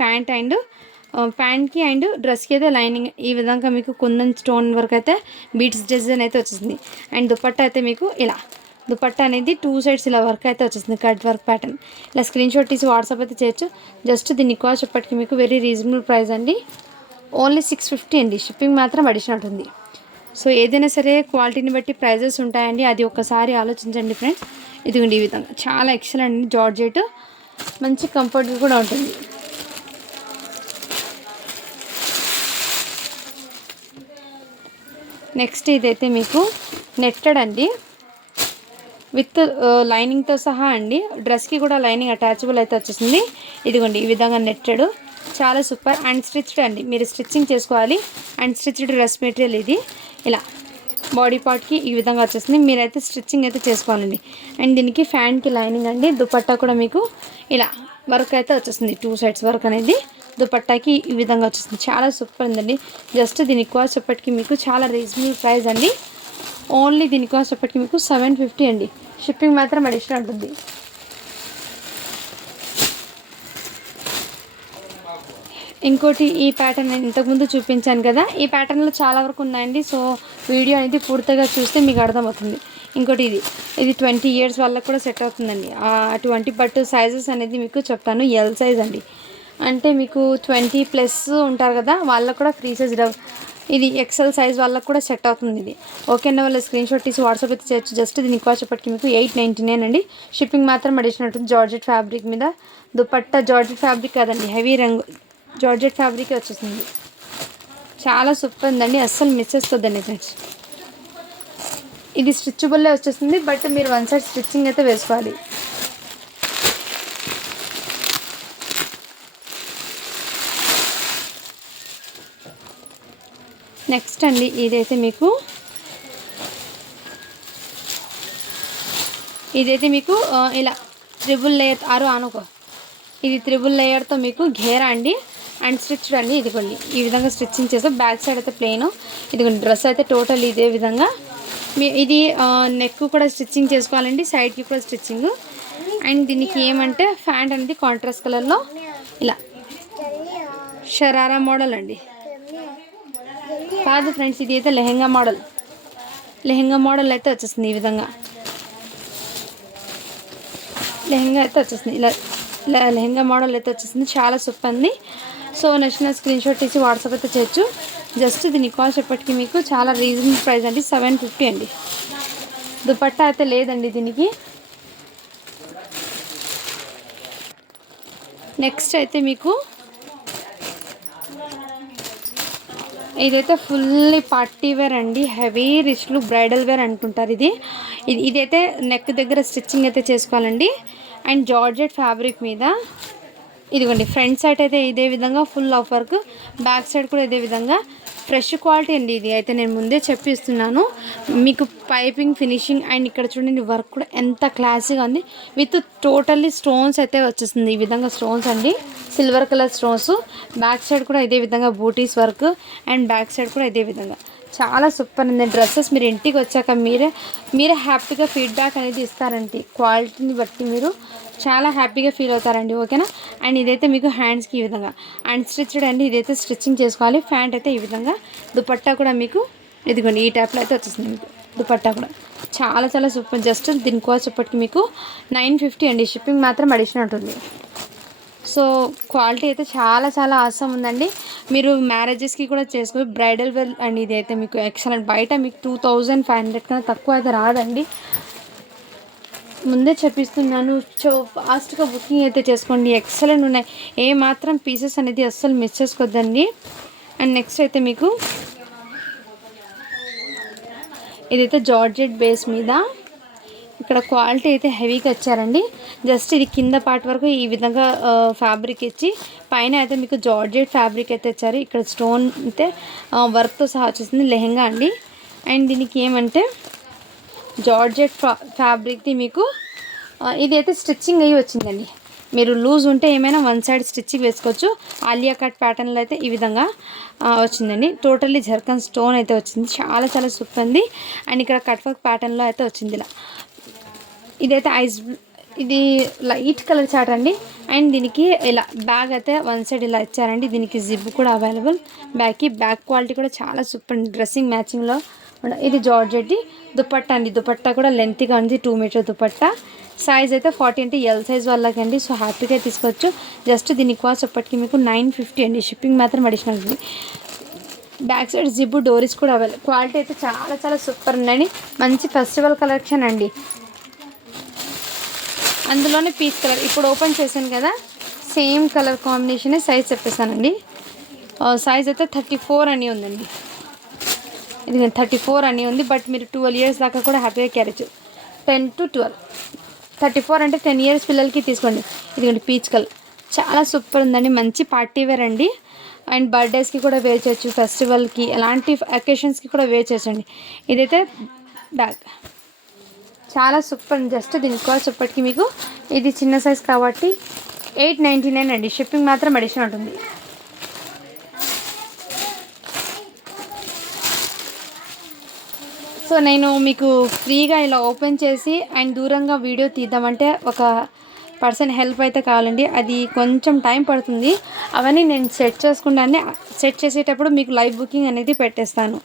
ప్యాంట్కి అండ్ డ్రెస్కి అయితే లైనింగ్ ఈ విధంగా మీకు కుందన్ స్టోన్ వర్క్ అయితే బీట్స్ డిజైన్ అయితే వచ్చేసింది. అండ్ దుపట్టా అయితే మీకు ఇలా దుపట్టా అనేది 2 సైడ్స్ ఇలా వర్క్ అయితే వచ్చేసింది, కట్ వర్క్ ప్యాటర్న్. ఇలా స్క్రీన్ షాట్ తీసి వాట్సాప్ అయితే చేయొచ్చు. జస్ట్ దీని కాస్ట్ ఇప్పటికి మీకు వెరీ రీజనబుల్ ప్రైస్ అండి, ఓన్లీ 650 అండి. షిప్పింగ్ మాత్రం అడిషనల్ ఉంటుంది. సో ఏదైనా సరే క్వాలిటీని బట్టి ప్రైజెస్ ఉంటాయండి, అది ఒక్కసారి ఆలోచించండి ఫ్రెండ్స్. ఇదిగోండి ఈ విధంగా చాలా ఎక్సలెంట్ అండి, జార్జెట్ మంచి కంఫర్ట్గా కూడా ఉంటుంది. నెక్స్ట్ ఇదైతే మీకు నెట్టెడ్ అండి, విత్ లైనింగ్తో సహా అండి. డ్రెస్కి కూడా లైనింగ్ అటాచబుల్ అయితే వచ్చేసింది. ఇదిగోండి ఈ విధంగా నెట్టెడ్, చాలా సూపర్. అండ్ స్టిచ్డ్ అండి, మీరు స్టిచ్చింగ్ చేసుకోవాలి. అండ్ స్టిచ్డ్ డ్రెస్ మెటీరియల్ ఇది. ఇలా బాడీ పార్ట్కి ఈ విధంగా వచ్చేసింది, మీరైతే స్టిచ్చింగ్ అయితే చేసుకోవాలండి. అండ్ దీనికి ఫ్యాంట్కి లైనింగ్ అండి. దుపట్టా కూడా మీకు ఇలా వర్క్ అయితే వచ్చేసింది, 2 సైడ్స్ వర్క్ అనేది దుపట్టాకి ఈ విధంగా వచ్చేసింది. చాలా సూపర్ ఉందండి. జస్ట్ దీని కాస్ట్ చెప్పటికి మీకు చాలా రీజనబుల్ ప్రైస్ అండి. ఓన్లీ దీని కాస్ట్ చెప్పటికి మీకు 750 అండి. షిప్పింగ్ మాత్రం అడిషనల్ ఉంటుంది. ఇంకోటి ఈ ప్యాటర్న్ నేను ఇంతకుముందు చూపించాను కదా, ఈ ప్యాటర్న్లో చాలా వరకు ఉన్నాయండి. సో వీడియో అనేది పూర్తిగా చూస్తే మీకు అర్థమవుతుంది. ఇంకోటి ఇది 20 ఇయర్స్ వాళ్ళకి కూడా సెట్ అవుతుందండి. అటువంటి బట్ సైజెస్ అనేది మీకు చెప్తాను. ఎల్ సైజ్ అండి, అంటే మీకు 20+ ఉంటారు కదా, వాళ్ళకు కూడా ఫ్రీ సైజ్. ఇది ఎక్సెల్ సైజ్ వాళ్ళకు కూడా సెట్ అవుతుంది ఇది. ఓకేనా, వాళ్ళ స్క్రీన్ షాట్ తీసి వాట్సాప్ అయితే చేయొచ్చు. జస్ట్ దీని కాస్ట్ చెప్పటికి మీకు 899 అండి. షిప్పింగ్ మాత్రం అడిషనల్ ఉంటుంది. జార్జెట్ ఫ్యాబ్రిక్ మీద దుపట్టా, జార్జెట్ ఫ్యాబ్రిక్ కాదండి, హెవీ రంగు జార్జెట్ ఫ్యాబ్రిక్ వచ్చేసింది. చాలా సూపర్ ఉందండి, అస్సలు మిస్ చేసుకోవద్దండి ఫ్రెండ్స్. ఇది స్టిచ్బుల్లే వచ్చేస్తుంది, బట్ మీరు 1 సైడ్ స్టిచ్చింగ్ అయితే వేసుకోవాలి. నెక్స్ట్ అండి ఇదైతే మీకు ఇలా త్రిబుల్ లేయర్ అనుకో, ఇది త్రిబుల్ లేయర్తో మీకు ఘేరా అండి. అండ్ స్టిచ్డ్ అండి. ఇదిగోండి ఈ విధంగా స్టిచ్చింగ్ చేస్తాం. బ్యాక్ సైడ్ అయితే ప్లెయిన్. ఇదిగోండి డ్రెస్ అయితే టోటల్ ఇదే విధంగా. ఇది నెక్ కూడా స్టిచ్చింగ్ చేసుకోవాలండి, సైడ్కి కూడా స్టిచ్చింగ్. అండ్ దీనికి ఏమంటే ప్యాంట్ అనేది కాంట్రాస్ట్ కలర్లో ఇలా షరారా మోడల్ అండి. కాదు ఫ్రెండ్స్, ఇది అయితే లెహెంగా మోడల్ అయితే వచ్చేస్తుంది. ఈ విధంగా లెహెంగా అయితే వచ్చేస్తుంది. ఇలా లెహెంగా మోడల్ అయితే వచ్చేసింది. చాలా సూపర్ అండి. సో నచ్చిన స్క్రీన్ షాట్ తీసి వాట్సాప్ అయితే చేయొచ్చు. జస్ట్ దీని కాస్ట్ ఎప్పటికీ మీకు చాలా రీజనబుల్ ప్రైస్ అండి, 750 అండి. దుపట్టా అయితే లేదండి దీనికి. నెక్స్ట్ అయితే మీకు ఇదైతే ఫుల్లీ పార్టీ వేర్ అండి, heavy rich look bridal wear అనుకుంటారు. ఇదైతే నెక్ దగ్గర స్టిచ్చింగ్ అయితే చేసుకోవాలండి. అండ్ జార్జెట్ ఫ్యాబ్రిక్ మీద ఇదిగోండి ఫ్రంట్ సైడ్ అయితే ఇదే విధంగా full of work, back side కూడా ఇదే విధంగా ఫ్రెష్ క్వాలిటీ అండి. ఇది అయితే నేను ముందే చెప్పిస్తున్నాను మీకు. పైపింగ్ ఫినిషింగ్ అండ్ ఇక్కడ చూడండి వర్క్ కూడా ఎంత క్లాసీగా ఉంది. విత్ టోటల్లీ స్టోన్స్ అయితే వచ్చేస్తుంది. ఈ విధంగా స్టోన్స్ అండి, silver colour stones. Back side కూడా ఇదే విధంగా బూటీస్ వర్క్, అండ్ బ్యాక్ సైడ్ కూడా ఇదే విధంగా. చాలా సూపర్ ఉంది. డ్రెస్సెస్ మీరు ఇంటికి వచ్చాక మీరే హ్యాపీగా ఫీడ్బ్యాక్ అనేది ఇస్తారండి. క్వాలిటీని బట్టి మీరు చాలా హ్యాపీగా ఫీల్ అవుతారండి. ఓకేనా. అండ్ ఇదైతే మీకు హ్యాండ్స్కి ఈ విధంగా అండ్ స్టిచ్డ్ అండి. ఇదైతే స్టిచ్చింగ్ చేసుకోవాలి. ప్యాంట్ అయితే ఈ విధంగా. దుపట్టా కూడా మీకు ఇదిగోండి ఈ టైప్లో అయితే వచ్చేస్తుంది. మీకు దుపట్టా కూడా చాలా చాలా సూపర్. జస్ట్ దీని కాస్ట్ ఇప్పటికి మీకు 950 అండి. షిప్పింగ్ మాత్రం అడిషనల్ ఉంటుంది. సో క్వాలిటీ అయితే చాలా చాలా ఆసమ్ ఉందండి. మీరు మ్యారేజెస్కి కూడా చేసుకోవాలి, బ్రైడల్ వేర్ అండి. ఇది అయితే మీకు ఎక్సలెంట్. బయట మీకు 2500 కన్నా తక్కువ అయితే రాదండి, ముందే చెప్పిస్తున్నాను. సో ఫాస్ట్గా బుకింగ్ అయితే చేసుకోండి, ఎక్సలెంట్ ఉన్నాయి. ఏ మాత్రం పీసెస్ అనేది అస్సలు మిస్ చేసుకోవద్దండి. అండ్ నెక్స్ట్ అయితే మీకు ఇదైతే జార్జెట్ బేస్ మీద ఇక్కడ క్వాలిటీ అయితే హెవీగా ఇచ్చారండి. జస్ట్ ఇది కింద పార్ట్ వరకు ఈ విధంగా ఫ్యాబ్రిక్ ఇచ్చి పైన అయితే మీకు జార్జెట్ ఫ్యాబ్రిక్ అయితే ఇచ్చారు. ఇక్కడ స్టోన్ అయితే వర్క్తో సహా వచ్చేసింది. లెహెంగా అండి. అండ్ దీనికి ఏమంటే జార్జెట్ ఫ్యాబ్రిక్ది మీకు ఇదైతే స్టిచ్చింగ్ అయ్యి వచ్చిందండి. మీరు లూజ్ ఉంటే ఏమైనా 1 సైడ్ స్టిచ్చింగ్ వేసుకోవచ్చు. ఆలియా కట్ ప్యాటర్న్లో అయితే ఈ విధంగా వచ్చిందండి. టోటల్లీ జర్కన్ స్టోన్ అయితే వచ్చింది. చాలా చాలా సూపర్ ఉంది. అండ్ ఇక్కడ కట్ వర్క్ ప్యాటర్న్లో అయితే వచ్చింది. ఇలా ఇదైతే ఇది లైట్ కలర్ చాట్ అండి. అండ్ దీనికి ఇలా బ్యాగ్ అయితే 1 సైడ్ ఇలా ఇచ్చారండి. దీనికి జిప్ కూడా అవైలబుల్. బ్యాక్ క్వాలిటీ కూడా చాలా సూపర్ అండి. డ్రెస్సింగ్ మ్యాచింగ్లో ఇది జార్జెట్ దుపట్టా అండి. దుపట్టా కూడా లెంత్గా ఉంది, 2 మీటర్ దుపట్టా. సైజ్ అయితే 40 అంటే ఎల్ సైజ్ వాళ్ళకి అండి. సో హ్యాపీగా తీసుకోవచ్చు. జస్ట్ దీని కాస్ట్ అప్పటికి మీకు 950 అండి. షిప్పింగ్ మాత్రం అడిషనల్ ఉంది. బ్యాక్ సైడ్ జిప్ డోరీస్ కూడా అవైలబుల్. క్వాలిటీ అయితే చాలా చాలా సూపర్ ఉందండి. మంచి ఫెస్టివల్ కలెక్షన్ అండి. అందులోనే పీచ్ కలర్ ఇప్పుడు ఓపెన్ చేశాను కదా, సేమ్ కలర్ కాంబినేషన్. సైజ్ చెప్పేసానండి. సైజ్ అయితే 34 అని ఉందండి. ఇది 34 అని ఉంది. బట్ మీరు 12 ఇయర్స్ దాకా కూడా హ్యాపీగా క్యారేజ్. 10 to 12, 34 అంటే 10 ఇయర్స్ పిల్లలకి తీసుకోండి. ఇదిగోండి పీచ్ కలర్ చాలా సూపర్ ఉందండి. మంచి పార్టీ వేర్ అండి. అండ్ బర్త్డేస్కి కూడా వేర్ చేయొచ్చు, ఫెస్టివల్కి ఎలాంటి అకేషన్స్కి కూడా వేర్ చేయొచ్చండి. ఇదైతే బ్యాగ్ చాలా సూపర్. జస్ట్ దీనికి కాస్ట్ ఇప్పటికి మీకు ఇది చిన్న సైజ్ కాబట్టి 899 అండి. షిప్పింగ్ మాత్రం అడిషనల్ ఉంటుంది. సో నేను మీకు ఫ్రీగా ఇలా ఓపెన్ చేసి అండ్ దూరంగా వీడియో తీద్దామంటే ఒక పర్సన్ హెల్ప్ అయితే కావాలండి. అది కొంచెం టైం పడుతుంది. అవన్నీ నేను సెట్ చేసుకుంటానే. సెట్ చేసేటప్పుడు మీకు లైవ్ బుకింగ్ అనేది పెట్టేస్తాను.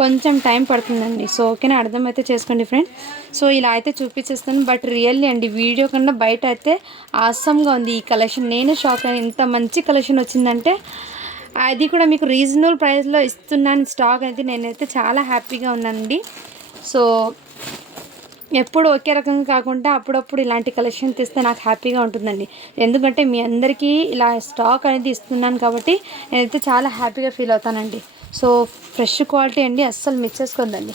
కొంచెం టైం పడుతుందండి. సో ఓకేనా, అర్థమైతే చేసుకోండి ఫ్రెండ్. సో ఇలా అయితే చూపించేస్తాను. బట్ రియల్లీ అండి వీడియో కన్నా బయట అయితే ఆసమ్గా ఉంది ఈ కలెక్షన్. నేను షాక్ అని, ఇంత మంచి కలెక్షన్ వచ్చిందంటే అది కూడా మీకు రీజనబుల్ ప్రైస్లో ఇస్తున్నాను స్టాక్ అనేది. నేనైతే చాలా హ్యాపీగా ఉన్నానండి. సో ఎప్పుడు ఒకే రకంగా కాకుండా అప్పుడప్పుడు ఇలాంటి కలెక్షన్ తెస్తే నాకు హ్యాపీగా ఉంటుందండి. ఎందుకంటే మీ అందరికీ ఇలా స్టాక్ అనేది ఇస్తున్నాను కాబట్టి నేనైతే చాలా హ్యాపీగా ఫీల్ అవుతానండి. సో ఫ్రెష్ క్వాలిటీ అండి, అస్సలు మిస్ చేసుకోవద్దండి.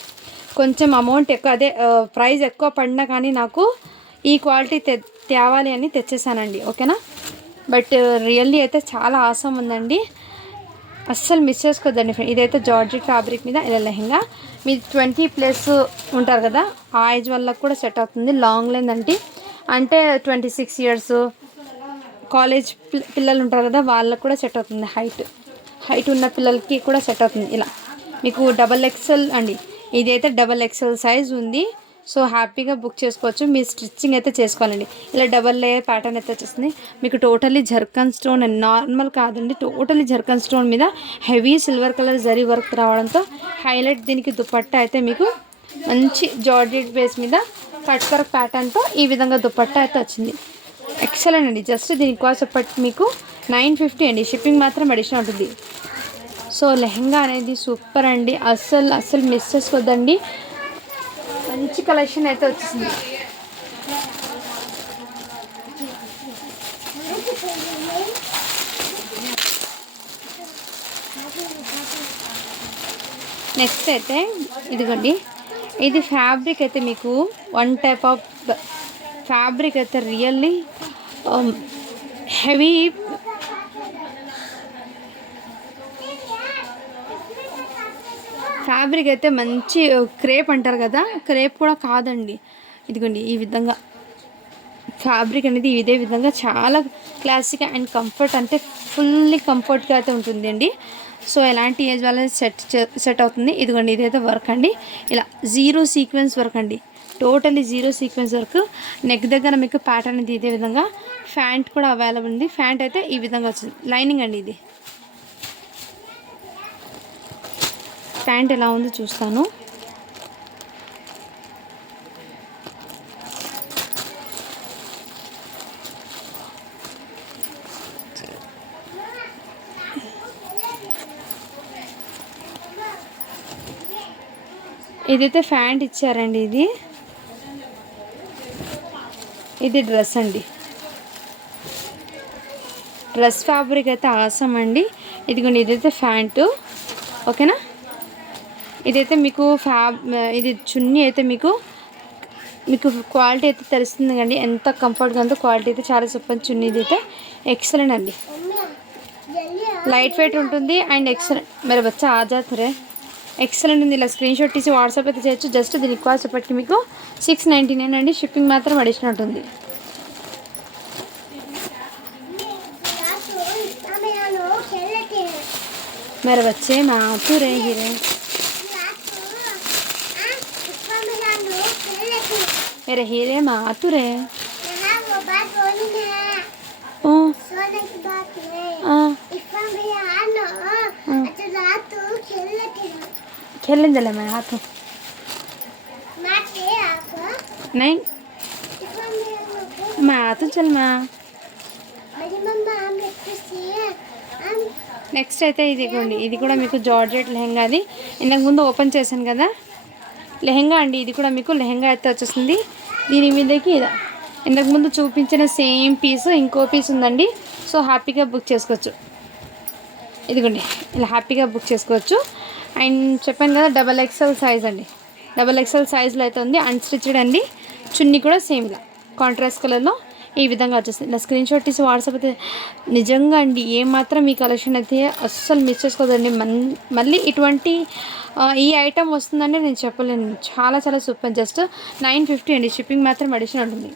కొంచెం అమౌంట్ ఎక్కువ, అదే ప్రైస్ ఎక్కువ పడినా కానీ నాకు ఈ క్వాలిటీ తేవాలి అని తెచ్చేసానండి. ఓకేనా. బట్ రియల్లీ అయితే చాలా ఆసం ఉందండి, అస్సలు మిస్ చేసుకోవద్దండి ఫ్రెండ్. ఇదైతే జార్జెట్ ఫ్యాబ్రిక్ మీద ఇలా లెహంగా. మీరు 20+ ఉంటారు కదా, ఆ ఏజ్ వాళ్ళకి కూడా సెట్ అవుతుంది. లాంగ్ లెంత్ అంటే 26 ఇయర్స్ కాలేజ్ పిల్లలు ఉంటారు కదా, వాళ్ళకు కూడా సెట్ అవుతుంది. హైట్ ఉన్న పిల్లలకి కూడా సెట్ అవుతుంది. ఇలా మీకు XXL అండి. ఇదైతే XXL సైజ్ ఉంది. సో హ్యాపీగా బుక్ చేసుకోవచ్చు. మీ స్టిచ్చింగ్ అయితే చేసుకోవాలండి. ఇలా డబల్ లేయర్ ప్యాటర్న్ అయితే వచ్చేస్తుంది. మీకు టోటలీ జర్కన్ స్టోన్, నార్మల్ కాదండి, టోటలీ జర్కన్ స్టోన్ మీద heavy silver colour zari work రావడంతో హైలైట్. దీనికి దుపట్టా అయితే మీకు మంచి జార్జెట్ బేస్ మీద కట్ వర్క్ ప్యాటర్న్తో ఈ విధంగా దుపట్టా అయితే వచ్చింది. ఎక్సలెంట్ అండి. జస్ట్ దీనికి కాస్ట్ చెప్పటి మీకు 950 అండి. షిప్పింగ్ మాత్రం అడిషనల్ ఉంటుంది. సో లెహంగా అనేది సూపర్ అండి, అస్సలు మిస్ చేసుకోవద్దండి. మంచి కలెక్షన్ అయితే వచ్చింది. నెక్స్ట్ అయితే ఇదిగోండి, ఇది ఫ్యాబ్రిక్ అయితే మీకు వన్ టైప్ ఆఫ్ ఫ్యాబ్రిక్ అయితే రియల్లీ హెవీ ఫ్యాబ్రిక్ అయితే మంచి క్రేప్ అంటారు కదా, క్రేప్ కూడా కాదండి. ఇదిగోండి ఈ విధంగా ఫ్యాబ్రిక్ అనేది ఇదే విధంగా చాలా క్లాసిక్ అండ్ కంఫర్ట్, అంటే ఫుల్లీ కంఫర్ట్గా అయితే ఉంటుంది అండి. సో ఎలాంటి ఏజ్ వాళ్ళకి సెట్ అవుతుంది. ఇదిగోండి ఇదైతే వర్క్ అండి, ఇలా 0 సీక్వెన్స్ వర్క్ అండి, టోటలీ 0 సీక్వెన్స్ వర్క్. నెక్ దగ్గర మీకు ప్యాటర్న్ అనేది ఇదే విధంగా. ఫ్యాంట్ కూడా అవైలబుల్ ఉంది. ఫ్యాంట్ అయితే ఈ విధంగా వచ్చింది. లైనింగ్ అండి ఇది. ప్యాంట్ ఎలా ఉందో చూస్తాను. ఇదైతే ప్యాంట్ ఇచ్చారండి. ఇది డ్రెస్ అండి. డ్రెస్ ఫ్యాబ్రిక్ అయితే ఆసం అండి. ఇదిగోండి ఇదైతే ప్యాంటు. ఓకేనా. ఇదైతే మీకు ఇది చున్నీ అయితే మీకు క్వాలిటీ అయితే తెలుస్తుంది కండి, ఎంత కంఫర్ట్గా ఉందో. క్వాలిటీ అయితే చాలా సూపర్. చున్నీ ఇది అయితే ఎక్సలెంట్ అండి, లైట్ వెయిట్ ఉంటుంది అండ్ ఎక్సలెంట్. मेरे बच्चा आ जाते रहे ఎక్సలెంట్ ఉంది. ఇలా స్క్రీన్ షాట్ తీసి వాట్సాప్ అయితే చేయొచ్చు. జస్ట్ దీనికి కాస్ట్ చెప్పటికి మీకు 699 అండి. షిప్పింగ్ మాత్రం అడిషనల్ ఉంటుంది. मेरे बच्चे मातू रहे हीरे, मेरे हीरे मातू रहे. खेलने दिला मैं हाथ नहीं, मैं हाथ चल मैं నెక్స్ట్ అయితే ఇదిగోండి, ఇది కూడా మీకు జార్జెట్ లెహెంగా. అది ఇంతకు ముందు ఓపెన్ చేశాను కదా లెహెంగా అండి. ఇది కూడా మీకు లెహెంగా అయితే వచ్చేస్తుంది. దీని మీదకి ఇలా ఇంతకుముందు చూపించిన సేమ్ పీస్ ఇంకో పీస్ ఉందండి. సో హ్యాపీగా బుక్ చేసుకోవచ్చు. ఇదిగోండి ఇలా హ్యాపీగా బుక్ చేసుకోవచ్చు. అండ్ చెప్పాను కదా XXL సైజ్ అండి. XXL సైజులో అయితే ఉంది. అన్స్టిచ్డ్ అండి. చున్నీ కూడా సేమ్ ఇలా కాంట్రాస్ట్ కలర్లో ఈ విధంగా వచ్చేస్తుంది. ఇలా స్క్రీన్ షాట్ తీసి వాట్సాప్ అయితే నిజంగా అండి ఏమాత్రం ఈ కలెక్షన్ అయితే అస్సలు మిస్ చేసుకోదండి. మళ్ళీ ఇటువంటి ఈ ఐటమ్ వస్తుందంటే నేను చెప్పలేను. చాలా చాలా సూపర్. జస్ట్ 950 అండి. షిప్పింగ్ మాత్రం అడిషనల్ ఉంటుంది.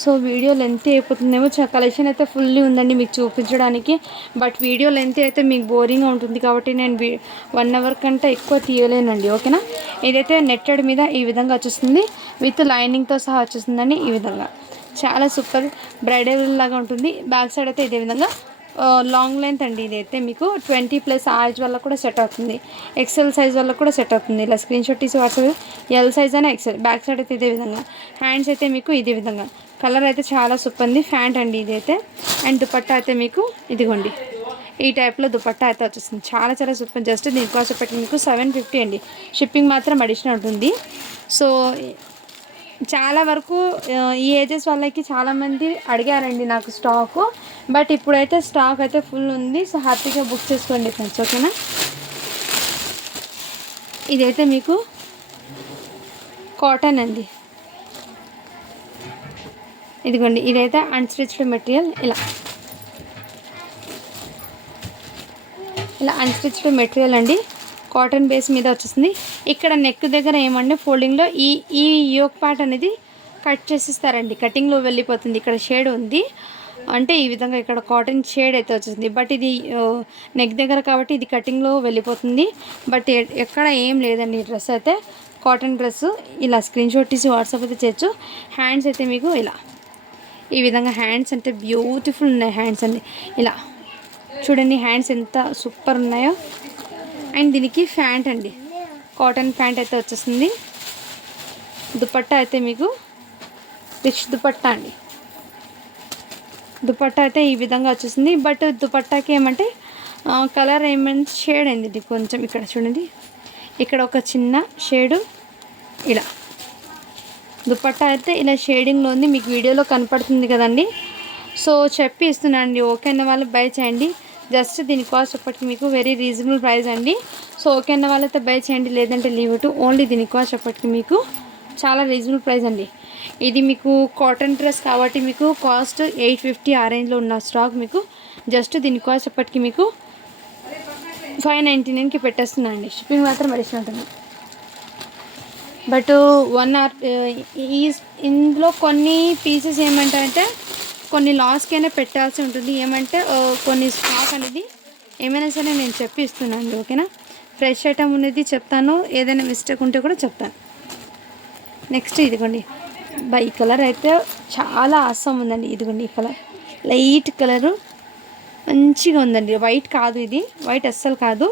సో వీడియో లెంత్ అయిపోతుందేమో. కలెక్షన్ అయితే ఫుల్లీ ఉందండి మీకు చూపించడానికి. బట్ వీడియో లెంత్ అయితే మీకు బోరింగ్గా ఉంటుంది కాబట్టి నేను 1 అవర్ కంటే ఎక్కువ తీయలేనండి. ఓకేనా. ఇదైతే నెట్టెడ్ మీద ఈ విధంగా వచ్చేస్తుంది. విత్ లైనింగ్తో సహా వచ్చేస్తుందండి. ఈ విధంగా చాలా సూపర్ బ్రైడల్ లాగా ఉంటుంది. బ్యాక్ సైడ్ అయితే ఇదే విధంగా లాంగ్ లెంత్ అండి. ఇదైతే మీకు 20+ ఏజ్ వల్ల కూడా సెట్ అవుతుంది. XL సైజ్ వల్ల కూడా సెట్ అవుతుంది. ఇలా స్క్రీన్ షాట్ తీసి వాట్సాప్ L సైజ్ అయినా XL. బ్యాక్ సైడ్ అయితే ఇదే విధంగా. హ్యాండ్స్ అయితే మీకు ఇదే విధంగా. కలర్ అయితే చాలా సూపర్ ఉంది. ఫ్యాంట్ అండి ఇదైతే. అండ్ దుపట్టా అయితే మీకు ఇదిగోండి ఈ టైప్లో దుపట్టా అయితే వచ్చేస్తుంది. చాలా చాలా సూపర్. జస్ట్ దీనికోసం పెట్టి మీకు 750 అండి. షిప్పింగ్ మాత్రం అడిషనల్ ఉంటుంది. సో చాలా వరకు ఈ ఏజెస్ వాళ్ళకి చాలామంది అడిగారండి నాకు స్టాకు. బట్ ఇప్పుడైతే స్టాక్ అయితే ఫుల్ ఉంది. సో హ్యాపీగా బుక్ చేసుకోండి ఫ్రెండ్స్. ఓకేనా. ఇదైతే మీకు కాటన్ అండి. ఇదిగోండి ఇదైతే అన్స్టిచ్డ్ మెటీరియల్. ఇలా అన్స్టిచ్డ్ మెటీరియల్ అండి. కాటన్ బేస్ మీద వచ్చేస్తుంది. ఇక్కడ నెక్ దగ్గర ఏమంటే ఫోల్డింగ్లో ఈ యోక్ పార్ట్ అనేది కట్ చేసిస్తారండి. కటింగ్లో వెళ్ళిపోతుంది. ఇక్కడ షేడ్ ఉంది అంటే ఈ విధంగా ఇక్కడ కాటన్ షేడ్ అయితే వచ్చేసింది. బట్ ఇది నెక్ దగ్గర కాబట్టి ఇది కటింగ్లో వెళ్ళిపోతుంది. బట్ ఎక్కడ ఏం లేదండి. ఈ డ్రెస్ అయితే కాటన్ డ్రెస్. ఇలా స్క్రీన్ షాట్ తీసి వాట్సాప్ అయితే చేయొచ్చు. హ్యాండ్స్ అయితే మీకు ఇలా ఈ విధంగా హ్యాండ్స్ అంటే బ్యూటిఫుల్ ఉన్నాయి. హ్యాండ్స్ అండి ఇలా చూడండి. హ్యాండ్స్ ఎంత సూపర్ ఉన్నాయో. అండ్ దీనికి ప్యాంట్ అండి. కాటన్ ప్యాంట్ అయితే వచ్చేస్తుంది. దుపట్టా అయితే మీకు రిచ్ దుపట్టా అండి. దుపట్టా అయితే ఈ విధంగా వచ్చేసింది. బట్ దుపట్టాకి ఏమంటే కలర్ ఏమంటే షేడ్ అయింది. ఇది కొంచెం ఇక్కడ చూడండి. ఇక్కడ ఒక చిన్న షేడు ఇలా దుపట్టా అయితే ఇలా షేడింగ్లో ఉంది. మీకు వీడియోలో కనపడుతుంది కదండి. సో చెప్పి ఇస్తున్నాను అండి. ఓకే అన్న వాళ్ళు బై చేయండి. జస్ట్ దీని కాస్ట్ ఇప్పటికి మీకు వెరీ రీజనబుల్ ప్రైస్ అండి. సో ఓకే అన్న వాళ్ళైతే బై చేయండి. లేదంటే లీవ్ ఇట్. ఓన్లీ దీని కాస్ట్ ఇప్పటికి మీకు చాలా రీజనబుల్ ప్రైస్ అండి. ఇది మీకు కాటన్ డ్రెస్ కాబట్టి మీకు కాస్ట్ 850 ఆ రేంజ్లో ఉన్న స్టాక్ మీకు జస్ట్ దీని కాస్ట్ ఇప్పటికి మీకు 599కి పెట్టేస్తున్నాను అండి. షిప్పింగ్ మాత్రం అడిషనల్ ఉంటుంది. బట్ 1 hour ఇందులో కొన్ని పీసెస్ ఏమంటారంటే కొన్ని లాస్కైనా పెట్టాల్సి ఉంటుంది. ఏమంటే కొన్ని స్టాక్ అనేది ఏమైనా సరే నేను చెప్పి ఇస్తున్నాను అండి. ఓకేనా. ఫ్రెష్ ఐటమ్ అనేది చెప్తాను. ఏదైనా మిస్టేక్ ఉంటే కూడా చెప్తాను. నెక్స్ట్ ఇదిగోండి. ఈ కలర్ అయితే చాలా ఆసం ఉందండి. ఇదిగోండి ఈ కలర్ లైట్ కలరు మంచిగా ఉందండి. వైట్ కాదు, ఇది వైట్ అస్సలు కాదు.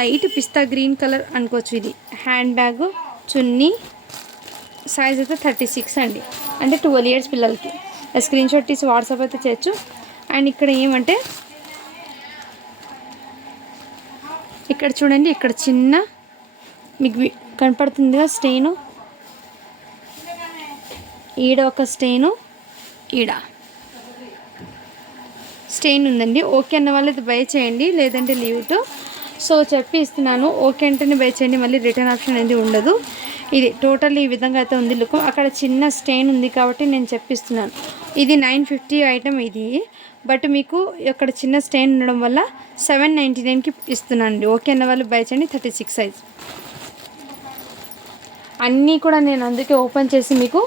లైట్ పిస్తా గ్రీన్ కలర్ అనుకోవచ్చు. ఇది హ్యాండ్ బ్యాగ్, చున్నీ. సైజ్ అయితే 36 అండి. అంటే 12 years పిల్లలకి. స్క్రీన్ షాట్ తీసి వాట్సాప్ అయితే చేయొచ్చు. అండ్ ఇక్కడ ఏమంటే ఇక్కడ చూడండి. ఇక్కడ చిన్న మీకు కనపడుతుందిగా స్టెయిను. ఈడ ఒక స్టెయిను, ఈడ స్టెయిన్ ఉందండి. ఓకే అన్న వాళ్ళు అయితే బై చేయండి. లేదంటే లీవ్ టు. సో చెప్పి ఇస్తున్నాను. ఓకే అంటేనే బై చేయండి. మళ్ళీ రిటర్న్ ఆప్షన్ అనేది ఉండదు. ఇది టోటల్ ఈ విధంగా అయితే ఉంది లుక్. అక్కడ చిన్న స్టెయిన్ ఉంది కాబట్టి నేను చెప్పిస్తున్నాను. ఇది 950 ఐటమ్ ఇది. బట్ మీకు అక్కడ చిన్న స్టెయిన్ ఉండడం వల్ల 799కి ఇస్తున్నాను అండి. ఓకే అన్న వాళ్ళు బై చేయండి. 36 సైజ్ అన్నీ కూడా నేను అందుకే ఓపెన్ చేసి మీకు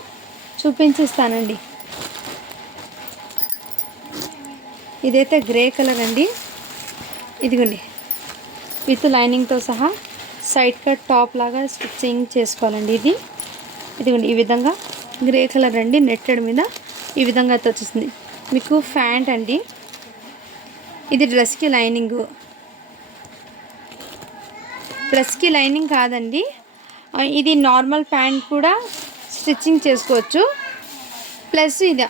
చూపించిస్తానండి. ఇదైతే గ్రే కలర్ అండి. ఇదిగోండి విత్ లైనింగ్తో సహా సైడ్ కట్ టాప్ లాగా స్టిచ్చింగ్ చేసుకోవాలండి. ఇదిగోండి ఈ విధంగా గ్రే కలర్ అండి. నెట్టెడ్ మీద ఈ విధంగా అయితే వచ్చేస్తుంది. మీకు ప్యాంట్ అండి. ఇది డ్రెస్కి లైనింగ్. డ్రెస్కి లైనింగ్ కాదండి. ఇది నార్మల్ ప్యాంట్ కూడా స్టిచ్చింగ్ చేసుకోవచ్చు. ప్లస్ ఇది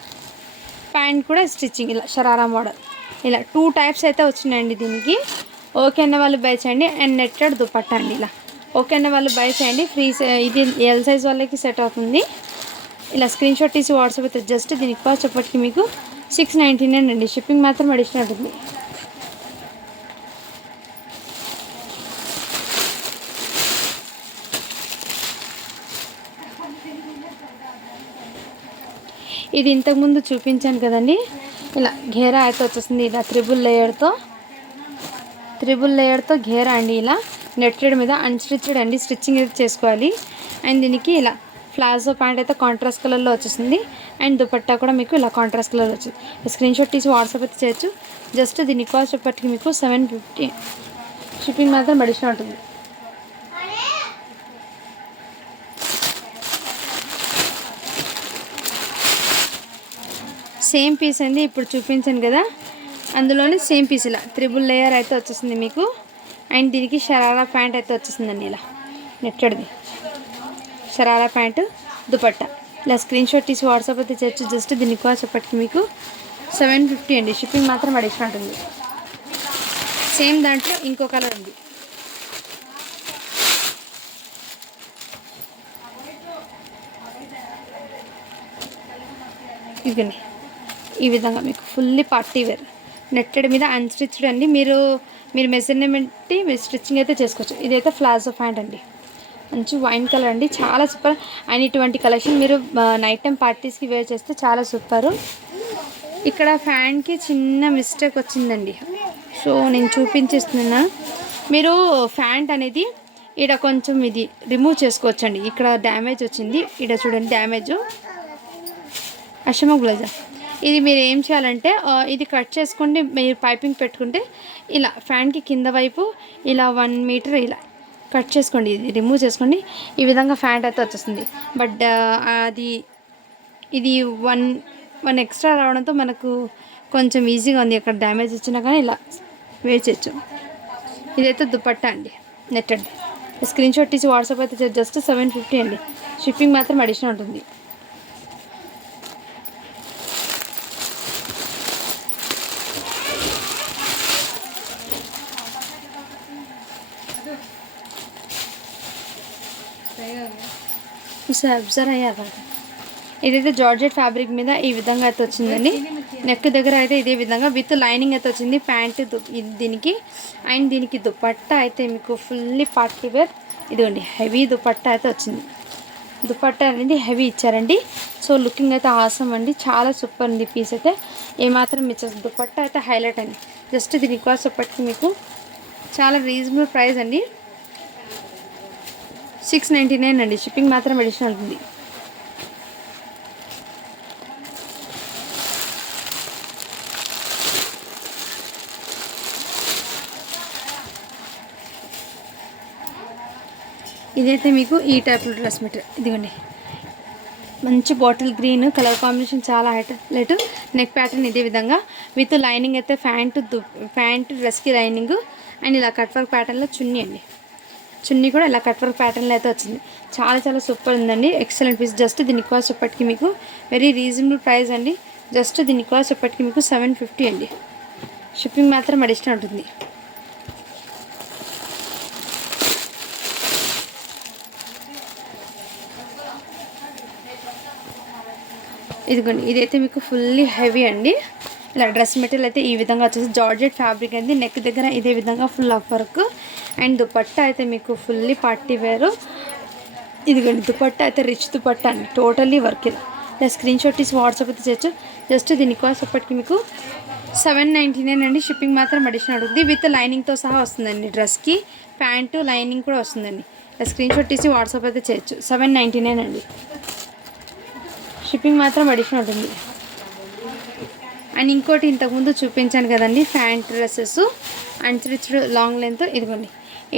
ప్యాంట్ కూడా స్టిచ్చింగ్ ఇలా షరారా మోడల్, ఇలా 2 టైప్స్ అయితే వచ్చినాయండి దీనికి. ఓకే అన్న వాళ్ళు బై చేయండి. అండ్ నెట్టెడ్ దుపట్టా అండి ఇలా. ఓకే అన్న వాళ్ళు బై చేయండి. ఫ్రీ ఇది ఎల్ సైజ్ వాళ్ళకి సెట్ అవుతుంది. ఇలా స్క్రీన్ షాట్ తీసి వాట్సాప్ అయితే జస్ట్ దీనికి కాస్ట్ చెప్పటికి మీకు 699 అండి. షిప్పింగ్ మాత్రం అడిషనల్ ఉంటుంది. ఇది ఇంతకుముందు చూపించాను కదండి, ఇలా ఘేరా అయితే వచ్చేస్తుంది. ఇలా త్రిబుల్ లేయర్తో ఘేరా అండి. ఇలా నెట్టెడ్ మీద అన్స్టిచ్డ్ అండి, స్టిచ్చింగ్ అయితే చేసుకోవాలి. అండ్ దీనికి ఇలా ప్లాజో ప్యాంట్ అయితే కాంట్రాస్ట్ కలర్లో వచ్చేసింది. అండ్ దుపట్టా కూడా మీకు ఇలా కాంట్రాస్ట్ కలర్లో వచ్చింది. స్క్రీన్ షాట్ తీసి వాట్సాప్ అయితే చేయొచ్చు. జస్ట్ దీని కాస్ట్ చెప్పటికి మీకు 750. షిప్పింగ్ మాత్రం అడిషనల్ ఉంటుంది. సేమ్ పీస్ అండి, ఇప్పుడు చూపించాను కదా అందులోనే సేమ్ పీస్ ఇలా త్రిబుల్ లేయర్ అయితే వచ్చేసింది మీకు. అండ్ దీనికి షరారా ప్యాంట్ అయితే వచ్చేసిందండి. ఇలా నెట్టెడ్ది షరారా ప్యాంటు దుపట్టా. ఇలా స్క్రీన్ షాట్ తీసి వాట్సాప్ అయితే చేయొచ్చు. జస్ట్ దీనికి కాస్ట్ చెప్పటికి మీకు 750 అండి. షిప్పింగ్ మాత్రం అడిషనల్ ఉంటుంది. సేమ్ దాంట్లో ఇంకో కలర్ ఉంది. ఇదిగోండి ఈ విధంగా మీకు ఫుల్లీ పార్టీ వేర్ నెట్టెడ్ మీద అన్స్టిచ్డ్ అండి. మీరు మెజర్మెంట్ బట్టి మీరు స్టిచ్చింగ్ అయితే చేసుకోవచ్చు. ఇదైతే ప్లాజో ప్యాంట్ అండి, మంచి వైన్ కలర్ అండి, చాలా సూపర్. అండ్ ఇటువంటి కలెక్షన్ మీరు నైట్ టైం పార్టీస్కి వేర్ చేస్తే చాలా సూపరు. ఇక్కడ ఫ్యాన్కి చిన్న మిస్టేక్ వచ్చిందండి, సో నేను చూపించేస్తున్నా. మీరు ఫ్యాంట్ అనేది ఇక్కడ కొంచెం ఇది రిమూవ్ చేసుకోవచ్చండి. ఇక్కడ డ్యామేజ్ వచ్చింది, ఇక్కడ చూడండి డ్యామేజ్ అషమో గ్లౌజా. ఇది మీరు ఏం చేయాలంటే ఇది కట్ చేసుకోండి. మీరు పైపింగ్ పెట్టుకుంటే ఇలా ఫ్యాన్కి కింద వైపు ఇలా 1 మీటర్ ఇలా కట్ చేసుకోండి. ఇది రిమూవ్ చేసుకోండి. ఈ విధంగా ఫ్యాంట్ అయితే వచ్చేస్తుంది. బట్ ఇది వన్ ఎక్స్ట్రా రావడంతో మనకు కొంచెం ఈజీగా ఉంది. అక్కడ డ్యామేజ్ వచ్చినా కానీ ఇలా వేయచ్చు. ఇదైతే దుపట్టా అండి నెట్టెడ్. స్క్రీన్ షాట్ తీసి వాట్సాప్ అయితే జస్ట్ 750 అండి. షిప్పింగ్ మాత్రం అడిషనల్ ఉంటుంది. అబ్జర్వ్ అయ్యారు. ఇదైతే జార్జెట్ ఫ్యాబ్రిక్ మీద ఈ విధంగా అయితే వచ్చిందండి. నెక్ దగ్గర అయితే ఇదే విధంగా విత్ లైనింగ్ అయితే వచ్చింది. ప్యాంట్ దీనికి అండ్ దీనికి దుపట్టా అయితే మీకు ఫుల్లీ పార్టీ వేర్. ఇదిగోండి హెవీ దుపట్టా అయితే వచ్చింది. దుపట్టా అనేది హెవీ ఇచ్చారండి. సో లుకింగ్ అయితే ఆసమ్ అండి, చాలా సూపర్ ఉంది. పీస్ అయితే ఏమాత్రం ఇచ్చేసి దుపట్టా అయితే హైలైట్ అండి. జస్ట్ దీని కాస్ట్ చెప్పటికి మీకు చాలా రీజనబుల్ ప్రైస్ అండి, 699 అండి. షిప్పింగ్ మాత్రం అడిషనల్ ఉంటుంది. ఇదైతే మీకు ఈ టైప్ డ్రెస్ మెటీరియల్. ఇదిగోండి మంచి బాటిల్ గ్రీన్ కలర్ కాంబినేషన్, చాలా హైలైట్. నెక్ ప్యాటర్న్ ఇదే విధంగా విత్ లైనింగ్ అయితే ప్యాంటు డ్రెస్కి లైనింగ్. అండ్ ఇలా కట్ వర్క్ ప్యాటర్న్లో చున్నీ అండి. చున్నీ కూడా ఇలా కట్ వర్క్ ప్యాటర్న్లో అయితే వచ్చింది. చాలా సూపర్ ఉందండి, ఎక్సలెంట్ పీస్. జస్ట్ దీని కాస్ట్ చెప్పటికి మీకు వెరీ రీజనబుల్ ప్రైస్ అండి. జస్ట్ దీని కాస్ట్ చెప్పటికి మీకు 750 అండి. షిప్పింగ్ మాత్రం అడిషనల్ ఉంటుంది. ఇదిగోండి ఇదైతే మీకు ఫుల్లీ హెవీ అండి. ఇలా డ్రెస్ మెటీరియల్ అయితే ఈ విధంగా వచ్చేసి జార్జెట్ ఫ్యాబ్రిక్ అండి. నెక్ దగ్గర ఇదే విధంగా full of work. And dupatta అయితే మీకు ఫుల్లీ పార్టీ వేరు. ఇదిగోండి దుపట్టా అయితే రిచ్ దుపట్టా అండి, టోటల్లీ వర్క్. ఇలా స్క్రీన్ షాట్ తీసి వాట్సాప్ అయితే చేయొచ్చు. జస్ట్ దీని కాస్ట్ అప్పటికి మీకు 799 అండి. షిప్పింగ్ మాత్రం అడిషనల్ అడుగుతుంది. విత్ లైనింగ్తో సహా వస్తుందండి. డ్రెస్కి ప్యాంటు లైనింగ్ కూడా వస్తుందండి. ఇలా స్క్రీన్ షాట్ తీసి వాట్సాప్ అయితే చేయొచ్చు. 799 అండి. షిప్పింగ్ మాత్రం అడిషనల్ ఉంటుంది. అండ్ ఇంకోటి ఇంతకుముందు చూపించాను కదండి pant dresses unstitched long length. ఇదిగోండి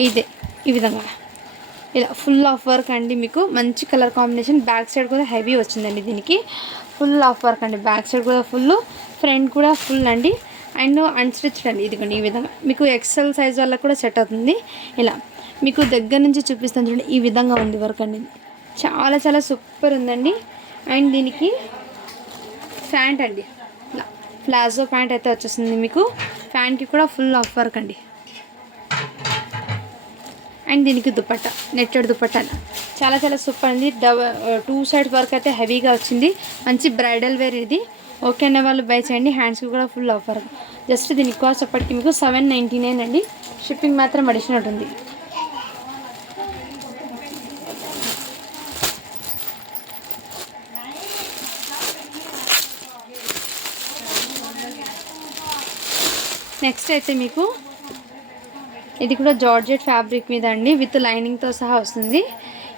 ఇదే ఈ విధంగా ఇలా ఫుల్ ఆఫ్ వర్క్ అండి. మీకు మంచి కలర్ కాంబినేషన్. బ్యాక్ సైడ్ కూడా హెవీ వచ్చిందండి. దీనికి ఫుల్ ఆఫ్ వర్క్ అండి. బ్యాక్ సైడ్ కూడా ఫుల్, ఫ్రంట్ కూడా ఫుల్ అండి. అండ్ అన్స్టిచ్డ్ అండి. ఇదిగోండి ఈ విధంగా మీకు ఎక్సెల్ సైజ్ వాళ్ళకి కూడా సెట్ అవుతుంది. ఇలా మీకు దగ్గర నుంచి చూపిస్తాను చూడండి, ఈ విధంగా ఉంది వర్క్ అండి. చాలా సూపర్ ఉందండి. అండ్ దీనికి ప్యాంట్ అండి ప్లాజో ప్యాంట్ అయితే వచ్చేస్తుంది మీకు. ప్యాంట్కి కూడా ఫుల్ ఆఫ్ వర్క్ అండి. అండ్ దీనికి దుపట్టా, నెట్టెడ్ దుపట్టా చాలా చాలా సూపర్ అండి. 2 సైడ్ వర్క్ అయితే హెవీగా వచ్చింది. మంచి బ్రైడల్ వేర్ ఇది. ఓకే అనే వాళ్ళు బై చేయండి. హ్యాండ్స్కి కూడా ఫుల్ ఆఫ్ వర్క్. జస్ట్ దీనికి కాస్ట్ అప్పటికి మీకు 799 అండి. షిప్పింగ్ మాత్రం అడిషనల్ ఉంటుంది. నెక్స్ట్ అయితే మీకు ఇది కూడా జార్జెట్ ఫ్యాబ్రిక్ మీద అండి, విత్ లైనింగ్తో సహా వస్తుంది.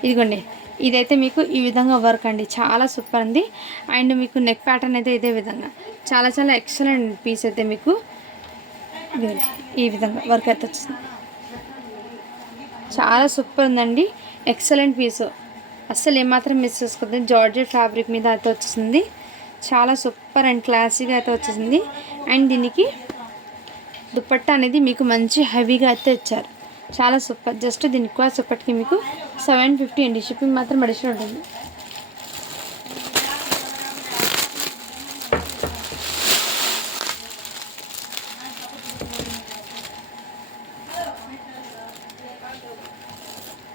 ఇదిగోండి, ఇదైతే మీకు ఈ విధంగా వర్క్ అండి, చాలా సూపర్ ఉంది. అండ్ మీకు నెక్ ప్యాటర్న్ అయితే ఇదే విధంగా చాలా చాలా ఎక్సలెంట్ పీస్ అయితే మీకు ఈ విధంగా వర్క్ అయితే వచ్చింది. చాలా సూపర్ ఉందండి, ఎక్సలెంట్ పీస్. అస్సలు ఏమాత్రం మిస్ చేసుకోవద్దు. జార్జెట్ ఫ్యాబ్రిక్ మీద అయితే వచ్చేసింది. చాలా సూపర్ అండ్ క్లాసీగా అయితే వచ్చేసింది. అండ్ దీనికి దుపట్టా అనేది మీకు మంచి హెవీగా అయితే ఇచ్చారు. చాలా సూపర్. జస్ట్ దీనికి కాస్ట్ ఇప్పటికి మీకు 750 అండి. షిప్పింగ్ మాత్రం అడిషనల్ ఉంటుంది.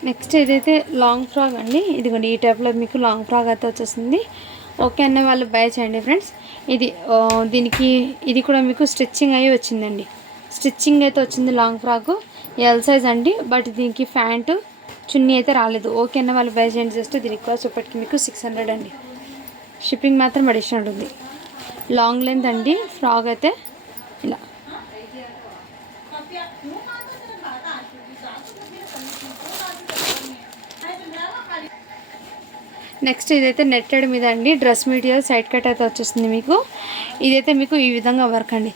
నెక్స్ట్ ఇదైతే లాంగ్ ఫ్రాక్ అండి. ఇదిగోండి, ఈ టైప్లో మీకు లాంగ్ ఫ్రాక్ అయితే వచ్చేసింది. ఓకే అన్న వాళ్ళు బై చేయండి ఫ్రెండ్స్. దీనికి ఇది కూడా మీకు స్టిచ్చింగ్ అయ్యి వచ్చిందండి. స్టిచ్చింగ్ అయితే వచ్చింది. లాంగ్ ఫ్రాక్ ఎల్ సైజ్ అండి. బట్ దీనికి ప్యాంటు చున్నీ అయితే రాలేదు. ఓకే అన్న వాళ్ళు బై చేయండి. జస్ట్ దీనికి కాస్ట్ ఇప్పటికి మీకు 600 అండి. షిప్పింగ్ మాత్రం అడిషనల్ ఉంది. లాంగ్ లెంత్ అండి ఫ్రాక్ అయితే ఇలా. నెక్స్ట్ ఇదైతే నెట్టెడ్ మీద అండి, డ్రెస్ మెటీరియల్ సైడ్ కట్ అయితే వచ్చేస్తుంది మీకు. ఇదైతే మీకు ఈ విధంగా వర్క్ అండి,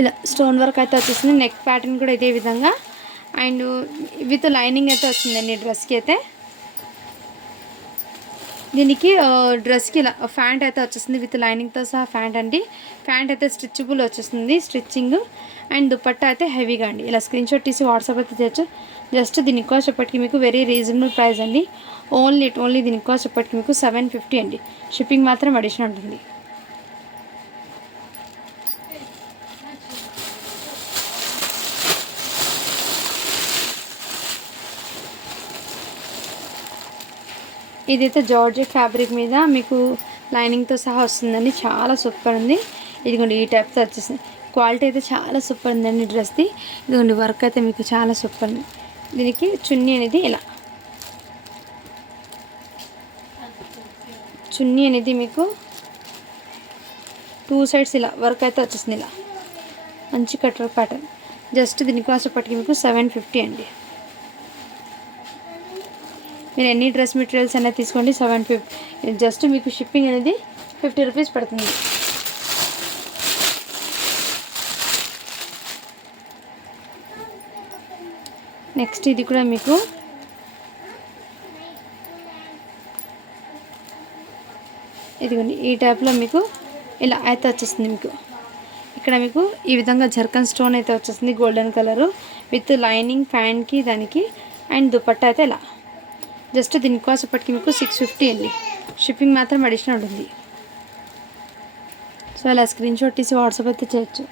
ఇలా స్టోన్ వర్క్ అయితే వచ్చేస్తుంది. నెక్ ప్యాటర్న్ కూడా ఇదే విధంగా. అండ్ విత్ లైనింగ్ అయితే వచ్చిందండి డ్రెస్కి అయితే. దీనికి డ్రెస్కి ఇలా ప్యాంట్ అయితే వచ్చేస్తుంది విత్ లైనింగ్తో సహా ప్యాంట్ అండి. ప్యాంట్ అయితే స్టిచ్బుల్ వచ్చేస్తుంది, స్టిచ్చింగ్. అండ్ దుపట్టా అయితే హెవీగా అండి. ఇలా స్క్రీన్ షాట్ తీసి వాట్సాప్ అయితే చేయొచ్చు. జస్ట్ దీనికి కాస్ట్ ఇప్పటికి మీకు వెరీ రీజనబుల్ ప్రైస్ అండి. ఓన్లీ దీనికి కాస్ట్ ఇప్పటికి మీకు 750 అండి. షిప్పింగ్ మాత్రం అడిషనల్ ఉంటుంది. ఇదైతే జార్జెట్ ఫ్యాబ్రిక్ మీద మీకు లైనింగ్తో సహా వస్తుందండి. చాలా సూపర్ ఉంది. ఇదిగోండి, ఈ టైప్తో వచ్చేసింది. క్వాలిటీ అయితే చాలా సూపర్ ఉందండి డ్రెస్ది. ఇదిగోండి, వర్క్ అయితే మీకు చాలా సూపర్ ఉంది. దీనికి చున్నీ అనేది ఇలా, చున్నీ అనేది మీకు 2 సైడ్స్ ఇలా వర్క్ అయితే వచ్చేసింది. ఇలా మంచి కట్టర్ ప్యాటర్న్. జస్ట్ దీనికి కాస్ట్ ఇప్పటికి మీకు 750 అండి. మీరు ఎన్ని డ్రెస్ మెటీరియల్స్ అనేది తీసుకోండి 750. జస్ట్ మీకు షిప్పింగ్ అనేది 50 రూపీస్ పడుతుంది. నెక్స్ట్ ఇది కూడా మీకు ఇదిగోండి, ఈ టైప్లో మీకు ఇలా అయితే వచ్చేస్తుంది. మీకు ఇక్కడ మీకు ఈ విధంగా జర్కన్ స్టోన్ అయితే వచ్చేస్తుంది, గోల్డెన్ కలరు విత్ లైనింగ్ ఫ్యాన్కి దానికి. అండ్ దుపట్టా అయితే ఇలా. జస్ట్ దీని కాస్ట్ ఇప్పటికి మీకు 650 అండి. షిప్పింగ్ మాత్రం అడిషనల్ ఉంటుంది. సో ఇలా స్క్రీన్ షాట్ తీసి వాట్సాప్ అయితే చేయొచ్చు.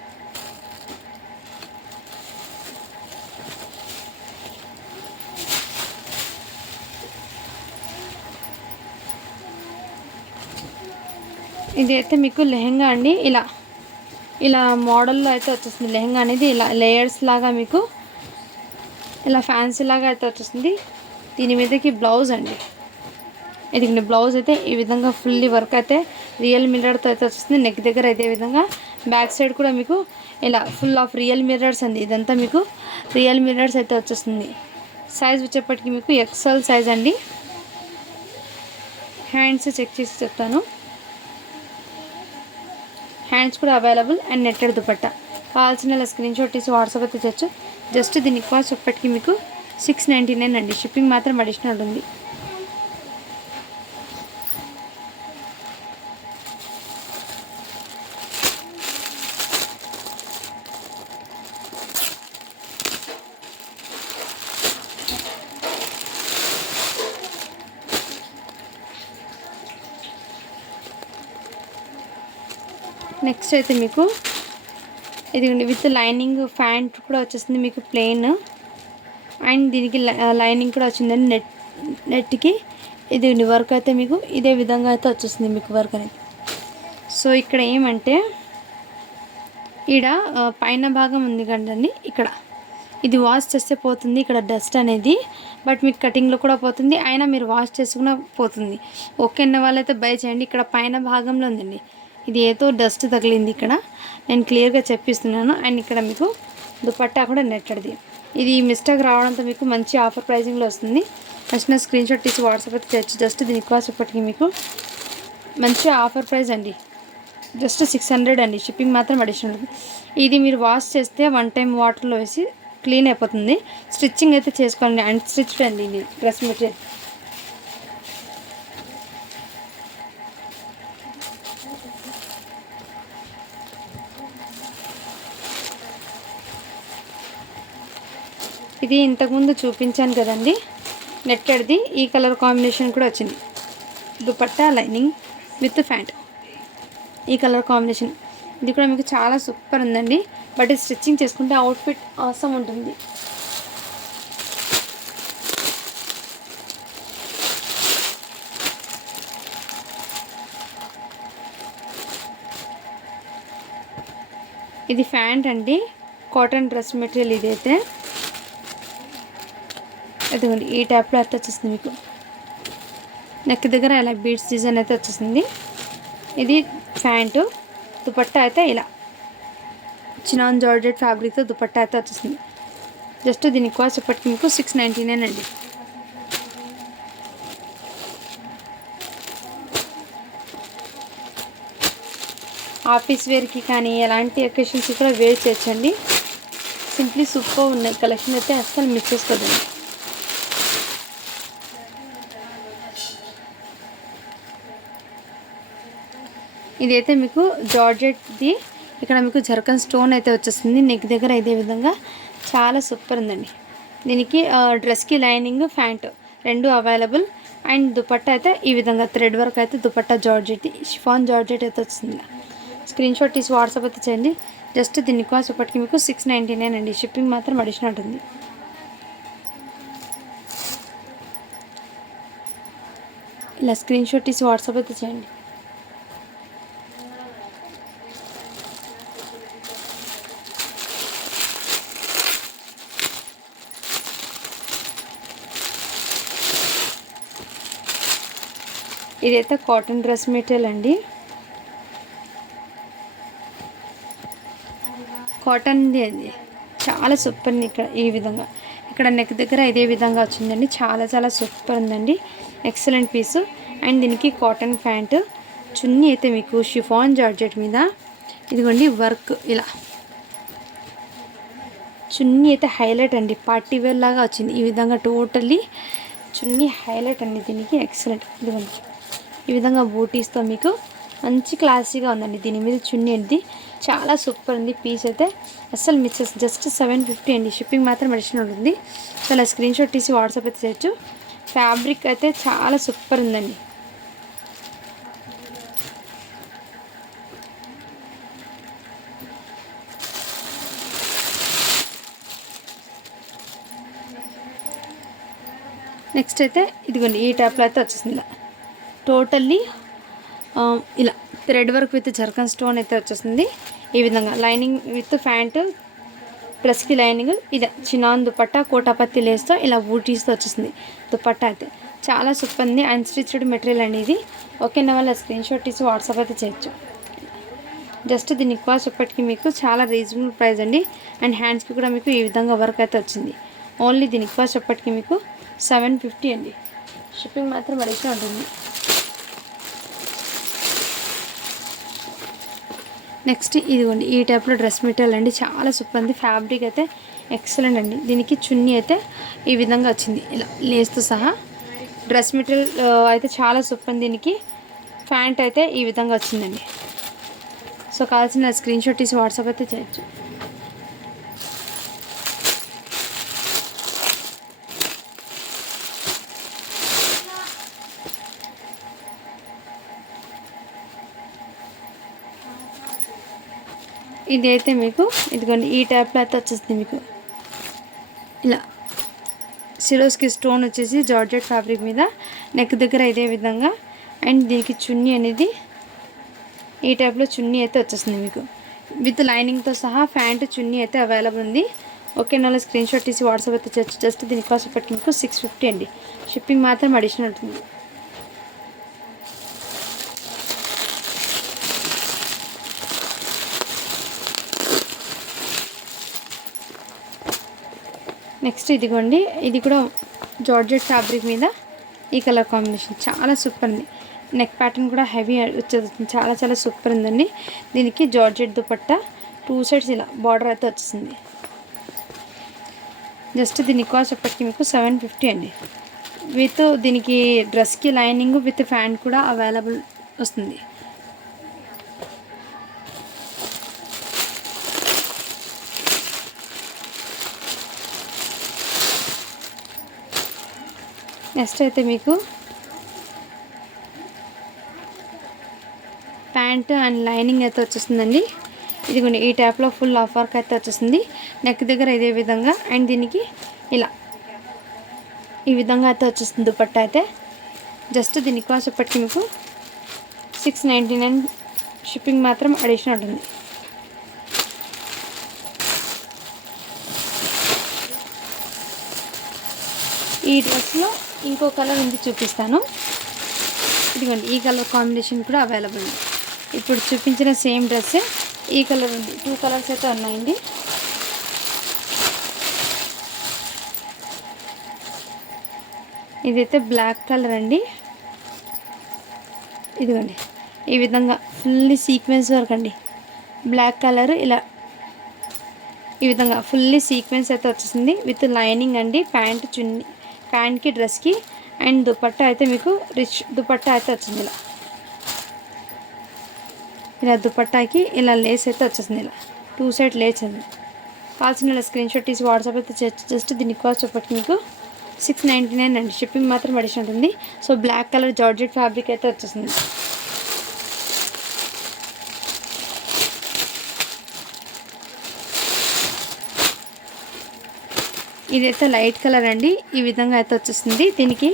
ఇది అయితే మీకు లెహెంగా అండి. ఇలా మోడల్లో అయితే వచ్చేస్తుంది. లెహెంగా అనేది ఇలా లేయర్స్ లాగా మీకు ఇలా ఫ్యాన్సీ లాగా అయితే వచ్చేస్తుంది. దీని మీదకి బ్లౌజ్ అండి. ఇది బ్లౌజ్ అయితే ఈ విధంగా ఫుల్లీ వర్క్ అయితే రియల్ మిర్రర్తో అయితే వస్తుంది. నెక్ దగ్గర అయితే విధంగా, బ్యాక్ సైడ్ కూడా మీకు ఇలా ఫుల్ ఆఫ్ రియల్ మిర్రర్స్ అండి. ఇదంతా మీకు రియల్ మిర్రర్స్ అయితే వచ్చేస్తుంది. సైజ్ వచ్చేప్పటికి మీకు ఎక్సెల్ సైజ్ అండి. హ్యాండ్స్ చెక్ చేసి చెప్తాను. హ్యాండ్స్ కూడా అవైలబుల్. అండ్ నెట్టెడ్ దుపట్టా కావాల్సిన స్క్రీన్ షాట్ తీసి వాట్సాప్ అయితే చేయొచ్చు. జస్ట్ దీనికి కాస్ట్ ఇప్పటికి మీకు 699 అండి. షిప్పింగ్ మాత్రం అడిషనల్ ఉంది. నెక్స్ట్ అయితే మీకు ఇది విత్ లైనింగ్ ప్యాంట్ కూడా వచ్చేస్తుంది మీకు ప్లెయిన్, అండ్ దీనికి లైనింగ్ కూడా వచ్చిందండి నెట్కి. ఇది వర్క్ అయితే మీకు ఇదే విధంగా అయితే వచ్చేస్తుంది మీకు వర్క్ అనేది. సో ఇక్కడ ఏమంటే ఈడ పైన భాగం ఉంది కదండి, ఇక్కడ ఇది వాష్ చేస్తే పోతుంది ఇక్కడ డస్ట్ అనేది, బట్ మీకు కటింగ్లో కూడా పోతుంది, అయినా మీరు వాష్ చేసుకున్న పోతుంది. ఓకే అన్న వాళ్ళైతే బై చేయండి. ఇక్కడ పైన భాగంలో ఉందండి, ఇది ఏదో డస్ట్ తగిలింది ఇక్కడ, నేను క్లియర్గా చెప్పిస్తున్నాను. అండ్ ఇక్కడ మీకు దుపట్టా కూడా నెట్టడిది. ఇది మిస్టేక్ రావడంతో మీకు మంచి ఆఫర్ ప్రైజింగ్లో వస్తుంది. ఫస్ట్ స్క్రీన్ షాట్ తీసి వాట్సాప్ అయితే తెచ్చు. జస్ట్ దీని కాస్ట్ ఇప్పటికి మీకు మంచి ఆఫర్ ప్రైస్ అండి, జస్ట్ 600 అండి. షిప్పింగ్ మాత్రం అడిషనల్. ఇది మీరు వాష్ చేస్తే 1 టైం వాటర్లో వేసి క్లీన్ అయిపోతుంది. స్టిచ్చింగ్ అయితే చేసుకోండి, అండ్ స్టిచ్డ్ అండి ఇది డ్రెస్ మెటీరియల్. ఇది ఇంతకుముందు చూపించాను కదండి నెట్టెడ్ది, ఈ కలర్ కాంబినేషన్ కూడా వచ్చింది. దుపట్టా లైనింగ్ విత్ ప్యాంట్, ఈ కలర్ కాంబినేషన్. ఇది కూడా మీకు చాలా సూపర్ ఉందండి, బట్ ఇది స్టిచ్చింగ్ చేసుకుంటే అవుట్ఫిట్ అవసరం ఉంటుంది. ఇది ప్యాంట్ అండి, కాటన్ డ్రెస్ మెటీరియల్. ఇదైతే అదిగోండి ఈ టైప్లో అయితే వచ్చేస్తుంది మీకు. నెక్ దగ్గర ఇలా బీడ్స్ డిజైన్ అయితే వచ్చేసింది. ఇది ప్యాంటు. దుపట్టా అయితే ఇలా చినాన్ జార్జెట్ ఫ్యాబ్రిక్తో దుపట్టా అయితే వచ్చేసింది. జస్ట్ దీని కాస్ట్ ఇప్పటికి మీకు 699 అండి. ఆఫీస్ వేర్కి కానీ ఎలాంటి అకేషన్స్కి కూడా వేర్ చేయొచ్చండి. సింప్లీ సూపర్ ఉన్నాయి. కలెక్షన్ అయితే అస్సలు మిస్ చేసుకోదండి. ఇదైతే మీకు జార్జెట్ది, ఇక్కడ మీకు జర్కన్ స్టోన్ అయితే వచ్చేస్తుంది నెక్ దగ్గర. ఇదే విధంగా చాలా సూపర్ ఉందండి. దీనికి డ్రెస్కి లైనింగ్ ప్యాంట్ రెండు అవైలబుల్. అండ్ దుపట్టా అయితే ఈ విధంగా థ్రెడ్ వర్క్ అయితే దుపట్టా జార్జెట్, షిఫాన్ జార్జెట్ అయితే వచ్చింది. స్క్రీన్ షాట్ తీసి వాట్సాప్ అయితే చేయండి. జస్ట్ దీని కాస్ట్ ఇప్పటికి మీకు 699 అండి. షిప్పింగ్ మాత్రం అడిషనల్ ఉంటుంది. ఇలా స్క్రీన్ షాట్ తీసి వాట్సాప్ అయితే చేయండి. ఇదైతే కాటన్ డ్రెస్ మెటీరియల్ అండి, కాటన్ది అది చాలా సూపర్ ఉంది. ఇక్కడ ఈ విధంగా ఇక్కడ నెక్ దగ్గర ఇదే విధంగా వచ్చిందండి. చాలా చాలా సూపర్ ఉందండి, ఎక్సలెంట్ పీసు. అండ్ దీనికి కాటన్ ప్యాంటు, చున్నీ అయితే మీకు షిఫాన్ జార్జెట్ మీద ఇదిగోండి వర్క్. ఇలా చున్నీ అయితే హైలైట్ అండి, పార్టీ వేర్ లాగా వచ్చింది. ఈ విధంగా టోటల్లీ చున్నీ హైలైట్ అండి దీనికి, ఎక్సలెంట్. ఇదిగోండి ఈ విధంగా బూటీస్తో మీకు మంచి క్లాసీగా ఉందండి. దీని మీద చున్నీ అనేది చాలా సూపర్ ఉంది. పీస్ అయితే అస్సలు మిక్సెస్. జస్ట్ 750 అండి. షిప్పింగ్ మాత్రం అడిషనల్ ఉంటుంది. సో అలా స్క్రీన్ షాట్ తీసి వాట్సాప్ అయితే చేయొచ్చు. ఫ్యాబ్రిక్ అయితే చాలా సూపర్ ఉందండి. నెక్స్ట్ అయితే ఇదిగోండి ఈ టైప్లో అయితే వచ్చేసింది. టోటల్లీ ఇలా thread work with zircon stone అయితే వచ్చేసింది. ఈ విధంగా లైనింగ్ విత్ ప్యాంట్ ప్లస్కి లైనింగ్. ఇది చినాన్ దుపట్టా కోటాపత్తి లేస్తో ఇలా బూటీస్తో వచ్చేసింది. దుపట్టా అయితే చాలా సూపర్ ఉంది. అన్స్టిచ్డ్ మెటీరియల్ అండి ఇది. ఓకేనా వాళ్ళ స్క్రీన్ షాట్ తీసి వాట్సాప్ అయితే చేయొచ్చు. జస్ట్ దీని కాస్ట్ ఇప్పటికి మీకు చాలా రీజనబుల్ ప్రైస్ అండి. అండ్ హ్యాండ్స్కి కూడా మీకు ఈ విధంగా వర్క్ అయితే వచ్చింది. ఓన్లీ దీని కాస్ట్ ఇప్పటికి మీకు 750 అండి. షిప్పింగ్ మాత్రం అడిషనల్ ఉంటుంది. నెక్స్ట్ ఇదిగోండి ఈ టైప్లో డ్రెస్ మెటీరియల్ అండి, చాలా సూపర్ ఉంది. ఫ్యాబ్రిక్ అయితే ఎక్సలెంట్ అండి. దీనికి చున్నీ అయితే ఈ విధంగా వచ్చింది ఇలా లేస్తో సహా. డ్రెస్ మెటీరియల్ అయితే చాలా సూపర్ ఉంది. దీనికి ప్యాంట్ అయితే ఈ విధంగా వచ్చిందండి. సో కావాల్సిన స్క్రీన్ షాట్ తీసి వాట్సాప్ అయితే చేయొచ్చు. ఇది అయితే మీకు ఇదిగోండి ఈ టైప్లో అయితే వచ్చేస్తుంది మీకు ఇలా సిరోస్కి స్టోన్ వచ్చేసి జార్జెట్ ఫ్యాబ్రిక్ మీద నెక్ దగ్గర ఇదే విధంగా. అండ్ దీనికి చున్నీ అనేది ఈ టైప్లో చున్నీ అయితే వచ్చేస్తుంది మీకు విత్ లైనింగ్తో సహా. ప్యాంటు చున్నీ అయితే అవైలబుల్ ఉంది. ఓకే నా స్క్రీన్ షాట్ తీసి వాట్సాప్ అయితే చేయొచ్చు. జస్ట్ దీని కాస్ట్ ఇప్పటికి మీకు 650 అండి. షిప్పింగ్ మాత్రం అడిషనల్ ఉంటుంది. నెక్స్ట్ ఇదిగోండి, ఇది కూడా జార్జెట్ ఫ్యాబ్రిక్ మీద ఈ కలర్ కాంబినేషన్ చాలా సూపర్ ఉంది. నెక్ ప్యాటర్న్ కూడా హెవీ వచ్చేస్తుంది, చాలా చాలా సూపర్ ఉందండి. దీనికి జార్జెట్ దుపట్టా 2 సైడ్స్ ఇలా బార్డర్ అయితే వచ్చేసింది. జస్ట్ దీని కాస్ట్ ఎప్పటికీ మీకు 750 అండి. విత్ దీనికి డ్రెస్కి లైనింగ్ విత్ ఫ్యాన్ కూడా అవైలబుల్ వస్తుంది. నెక్స్ట్ అయితే మీకు ప్యాంట్ అండ్ లైనింగ్ అయితే వచ్చేస్తుందండి. ఇదిగోండి ఈ టైప్లో ఫుల్ ఆఫ్ వర్క్ అయితే వచ్చేస్తుంది నెక్ దగ్గర ఇదే విధంగా. అండ్ దీనికి ఇలా ఈ విధంగా అయితే వచ్చేస్తుంది దుపట్టా అయితే. జస్ట్ దీని కాస్ట్ ఇప్పటికీ మీకు 699. షిప్పింగ్ మాత్రం అడిషనల్ ఉంటుంది. ఈ డ్రెస్లో ఇంకో కలర్ ఉంది, చూపిస్తాను. ఇదిగోండి ఈ కలర్ కాంబినేషన్ కూడా అవైలబుల్ ఉంది. ఇప్పుడు చూపించిన సేమ్ డ్రెస్సే ఈ కలర్ ఉంది. 2 కలర్స్ అయితే ఉన్నాయండి. ఇదైతే బ్లాక్ కలర్ అండి. ఇదిగోండి ఈ విధంగా ఫుల్లీ సీక్వెన్స్ వర్క్ అండి. బ్లాక్ కలర్ ఇలా ఈ విధంగా ఫుల్లీ సీక్వెన్స్ అయితే వచ్చేసింది విత్ లైనింగ్ అండి. ప్యాంట్ చున్నీ, ప్యాంట్కి డ్రెస్కి. అండ్ దుపట్టా అయితే మీకు రిచ్ దుపట్టా అయితే వచ్చింది. ఇలా దుపట్టాకి ఇలా లేస్ అయితే వచ్చేసింది. ఇలా 2 సైడ్ లేస్ అండి. కావాల్సిన ఇలా స్క్రీన్ షాట్ తీసి వాట్సాప్ అయితే జస్ట్ దీని కాస్ట్ చెప్పటి మీకు 699 అండి. షిప్పింగ్ మాత్రం అడిషనల్ ఉంటుంది. So black colour georgette fabric అయితే వచ్చేసింది. ఇదైతే లైట్ కలర్ అండి. ఈ విధంగా అయితే వచ్చేస్తుంది. దీనికి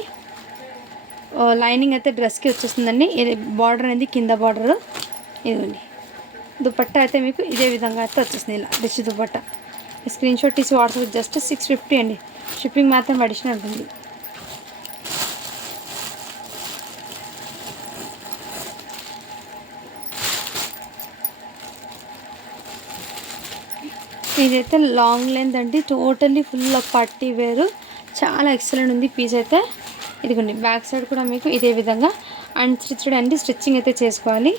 లైనింగ్ అయితే డ్రెస్కి వచ్చేస్తుందండి. ఇది బార్డర్ అనేది కింద బార్డర్. ఇదిగోండి దుపట్టా అయితే మీకు ఇదే విధంగా అయితే వచ్చేస్తుంది. ఇలా రిచ్ దుపట్టా. స్క్రీన్ షాట్ తీసి వాట్సాప్ జస్ట్ 650 అండి. షిప్పింగ్ మాత్రం అడిషనల్ ఉంటుంది. ఇదైతే లాంగ్ లెంత్ అండి. టోటల్లీ ఫుల్ ఆఫ్ పార్టీ వేరు, చాలా ఎక్సలెంట్ ఉంది పీస్ అయితే. ఇదిగోండి బ్యాక్ సైడ్ కూడా మీకు ఇదే విధంగా అన్స్టిచ్డ్ అండి. స్టిచ్చింగ్ అయితే చేసుకోవాలి.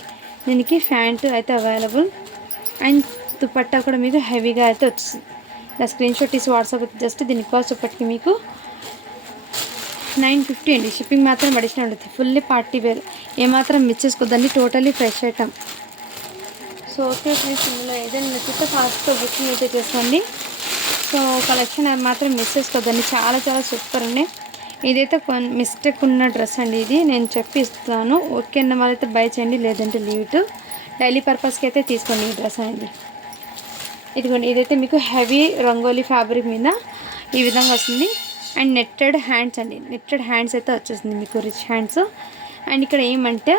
దీనికి ప్యాంట్ అయితే అవైలబుల్. అండ్ దుపట్టా కూడా మీకు హెవీగా అయితే వచ్చింది. ఇలా స్క్రీన్ షాట్ తీసి వాట్సాప్ అయితే జస్ట్ దీని కాస్ట్ ఇప్పటికి మీకు 950 అండి. షిప్పింగ్ మాత్రం అడిషనల్ ఉంటుంది. ఫుల్లీ పార్టీ వేర్, ఏమాత్రం మిస్ చేసుకోద్దండి. Totally fresh item. So okay friends, ఇందులో ఏదైనా నచ్చితే ఫాస్ట్గా బుకింగ్ అయితే చేసుకోండి. సో కలెక్షన్ మాత్రం మిస్ చేసుకోవద్దండి. చాలా చాలా సూపర్ ఉన్నాయి. ఇదైతే మిస్టేక్ ఉన్న డ్రెస్ అండి. ఇది నేను చెప్పి ఇస్తాను. ఓకే అన్న వాళ్ళైతే బై చేయండి, లేదంటే లీవ్ ఇట్. డైలీ పర్పస్కి అయితే తీసుకోండి ఈ డ్రెస్ అనేది. ఇదిగోండి ఇదైతే మీకు హెవీ రంగోలీ ఫ్యాబ్రిక్ మీద ఈ విధంగా వస్తుంది. అండ్ నెట్టెడ్ హ్యాండ్స్ అండి. నెట్టెడ్ హ్యాండ్స్ అయితే వచ్చేస్తుంది మీకు, రిచ్ హ్యాండ్స్. అండ్ ఇక్కడ ఏమంటే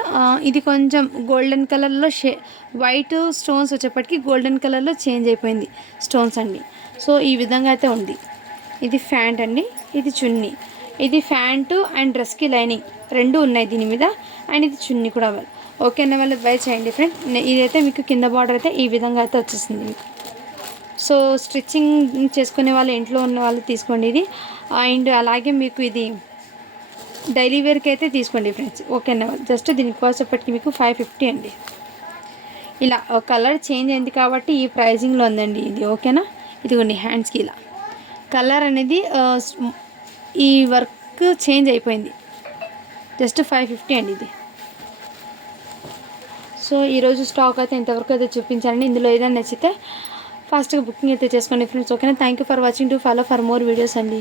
ఇది కొంచెం గోల్డెన్ కలర్లో వైట్ స్టోన్స్ వచ్చేప్పటికి గోల్డెన్ కలర్లో చేంజ్ అయిపోయింది స్టోన్స్ అండి. సో ఈ విధంగా అయితే ఉంది. ఇది ప్యాంట్ అండి, ఇది చున్నీ. ఇది ప్యాంటు అండ్ డ్రెస్కి లైనింగ్ రెండు ఉన్నాయి దీని మీద. అండ్ ఇది చున్నీ కూడా అవ్వాలి. ఓకే అన్న వాళ్ళు బై చేయండి ఫ్రెండ్. ఇదైతే మీకు కింద బార్డర్ అయితే ఈ విధంగా అయితే వచ్చేసింది మీకు. సో స్టిచ్చింగ్ చేసుకునే వాళ్ళు, ఇంట్లో ఉన్న వాళ్ళు తీసుకోండి ఇది. అండ్ అలాగే మీకు ఇది డైలీ వేర్కి అయితే తీసుకోండి ఫ్రెండ్స్. ఓకేనా, జస్ట్ దీని కాస్ట్ ఎప్పటికీ మీకు 550 అండి. ఇలా కలర్ చేంజ్ అయింది కాబట్టి ఈ ప్రైజింగ్లో ఉందండి ఇది. ఓకేనా, ఇదిగోండి హ్యాండ్స్కి ఇలా కలర్ అనేది ఈ వర్క్ చేంజ్ అయిపోయింది. జస్ట్ 550 అండి ఇది. సో ఈరోజు స్టాక్ అయితే ఇంతవరకు అయితే చూపించాలండి. ఇందులో ఏదైనా నచ్చితే ఫాస్ట్గా బుకింగ్ అయితే చేసుకోండి ఫ్రెండ్స్. ఓకేనా, thank you for watching. To follow for more videos అండి.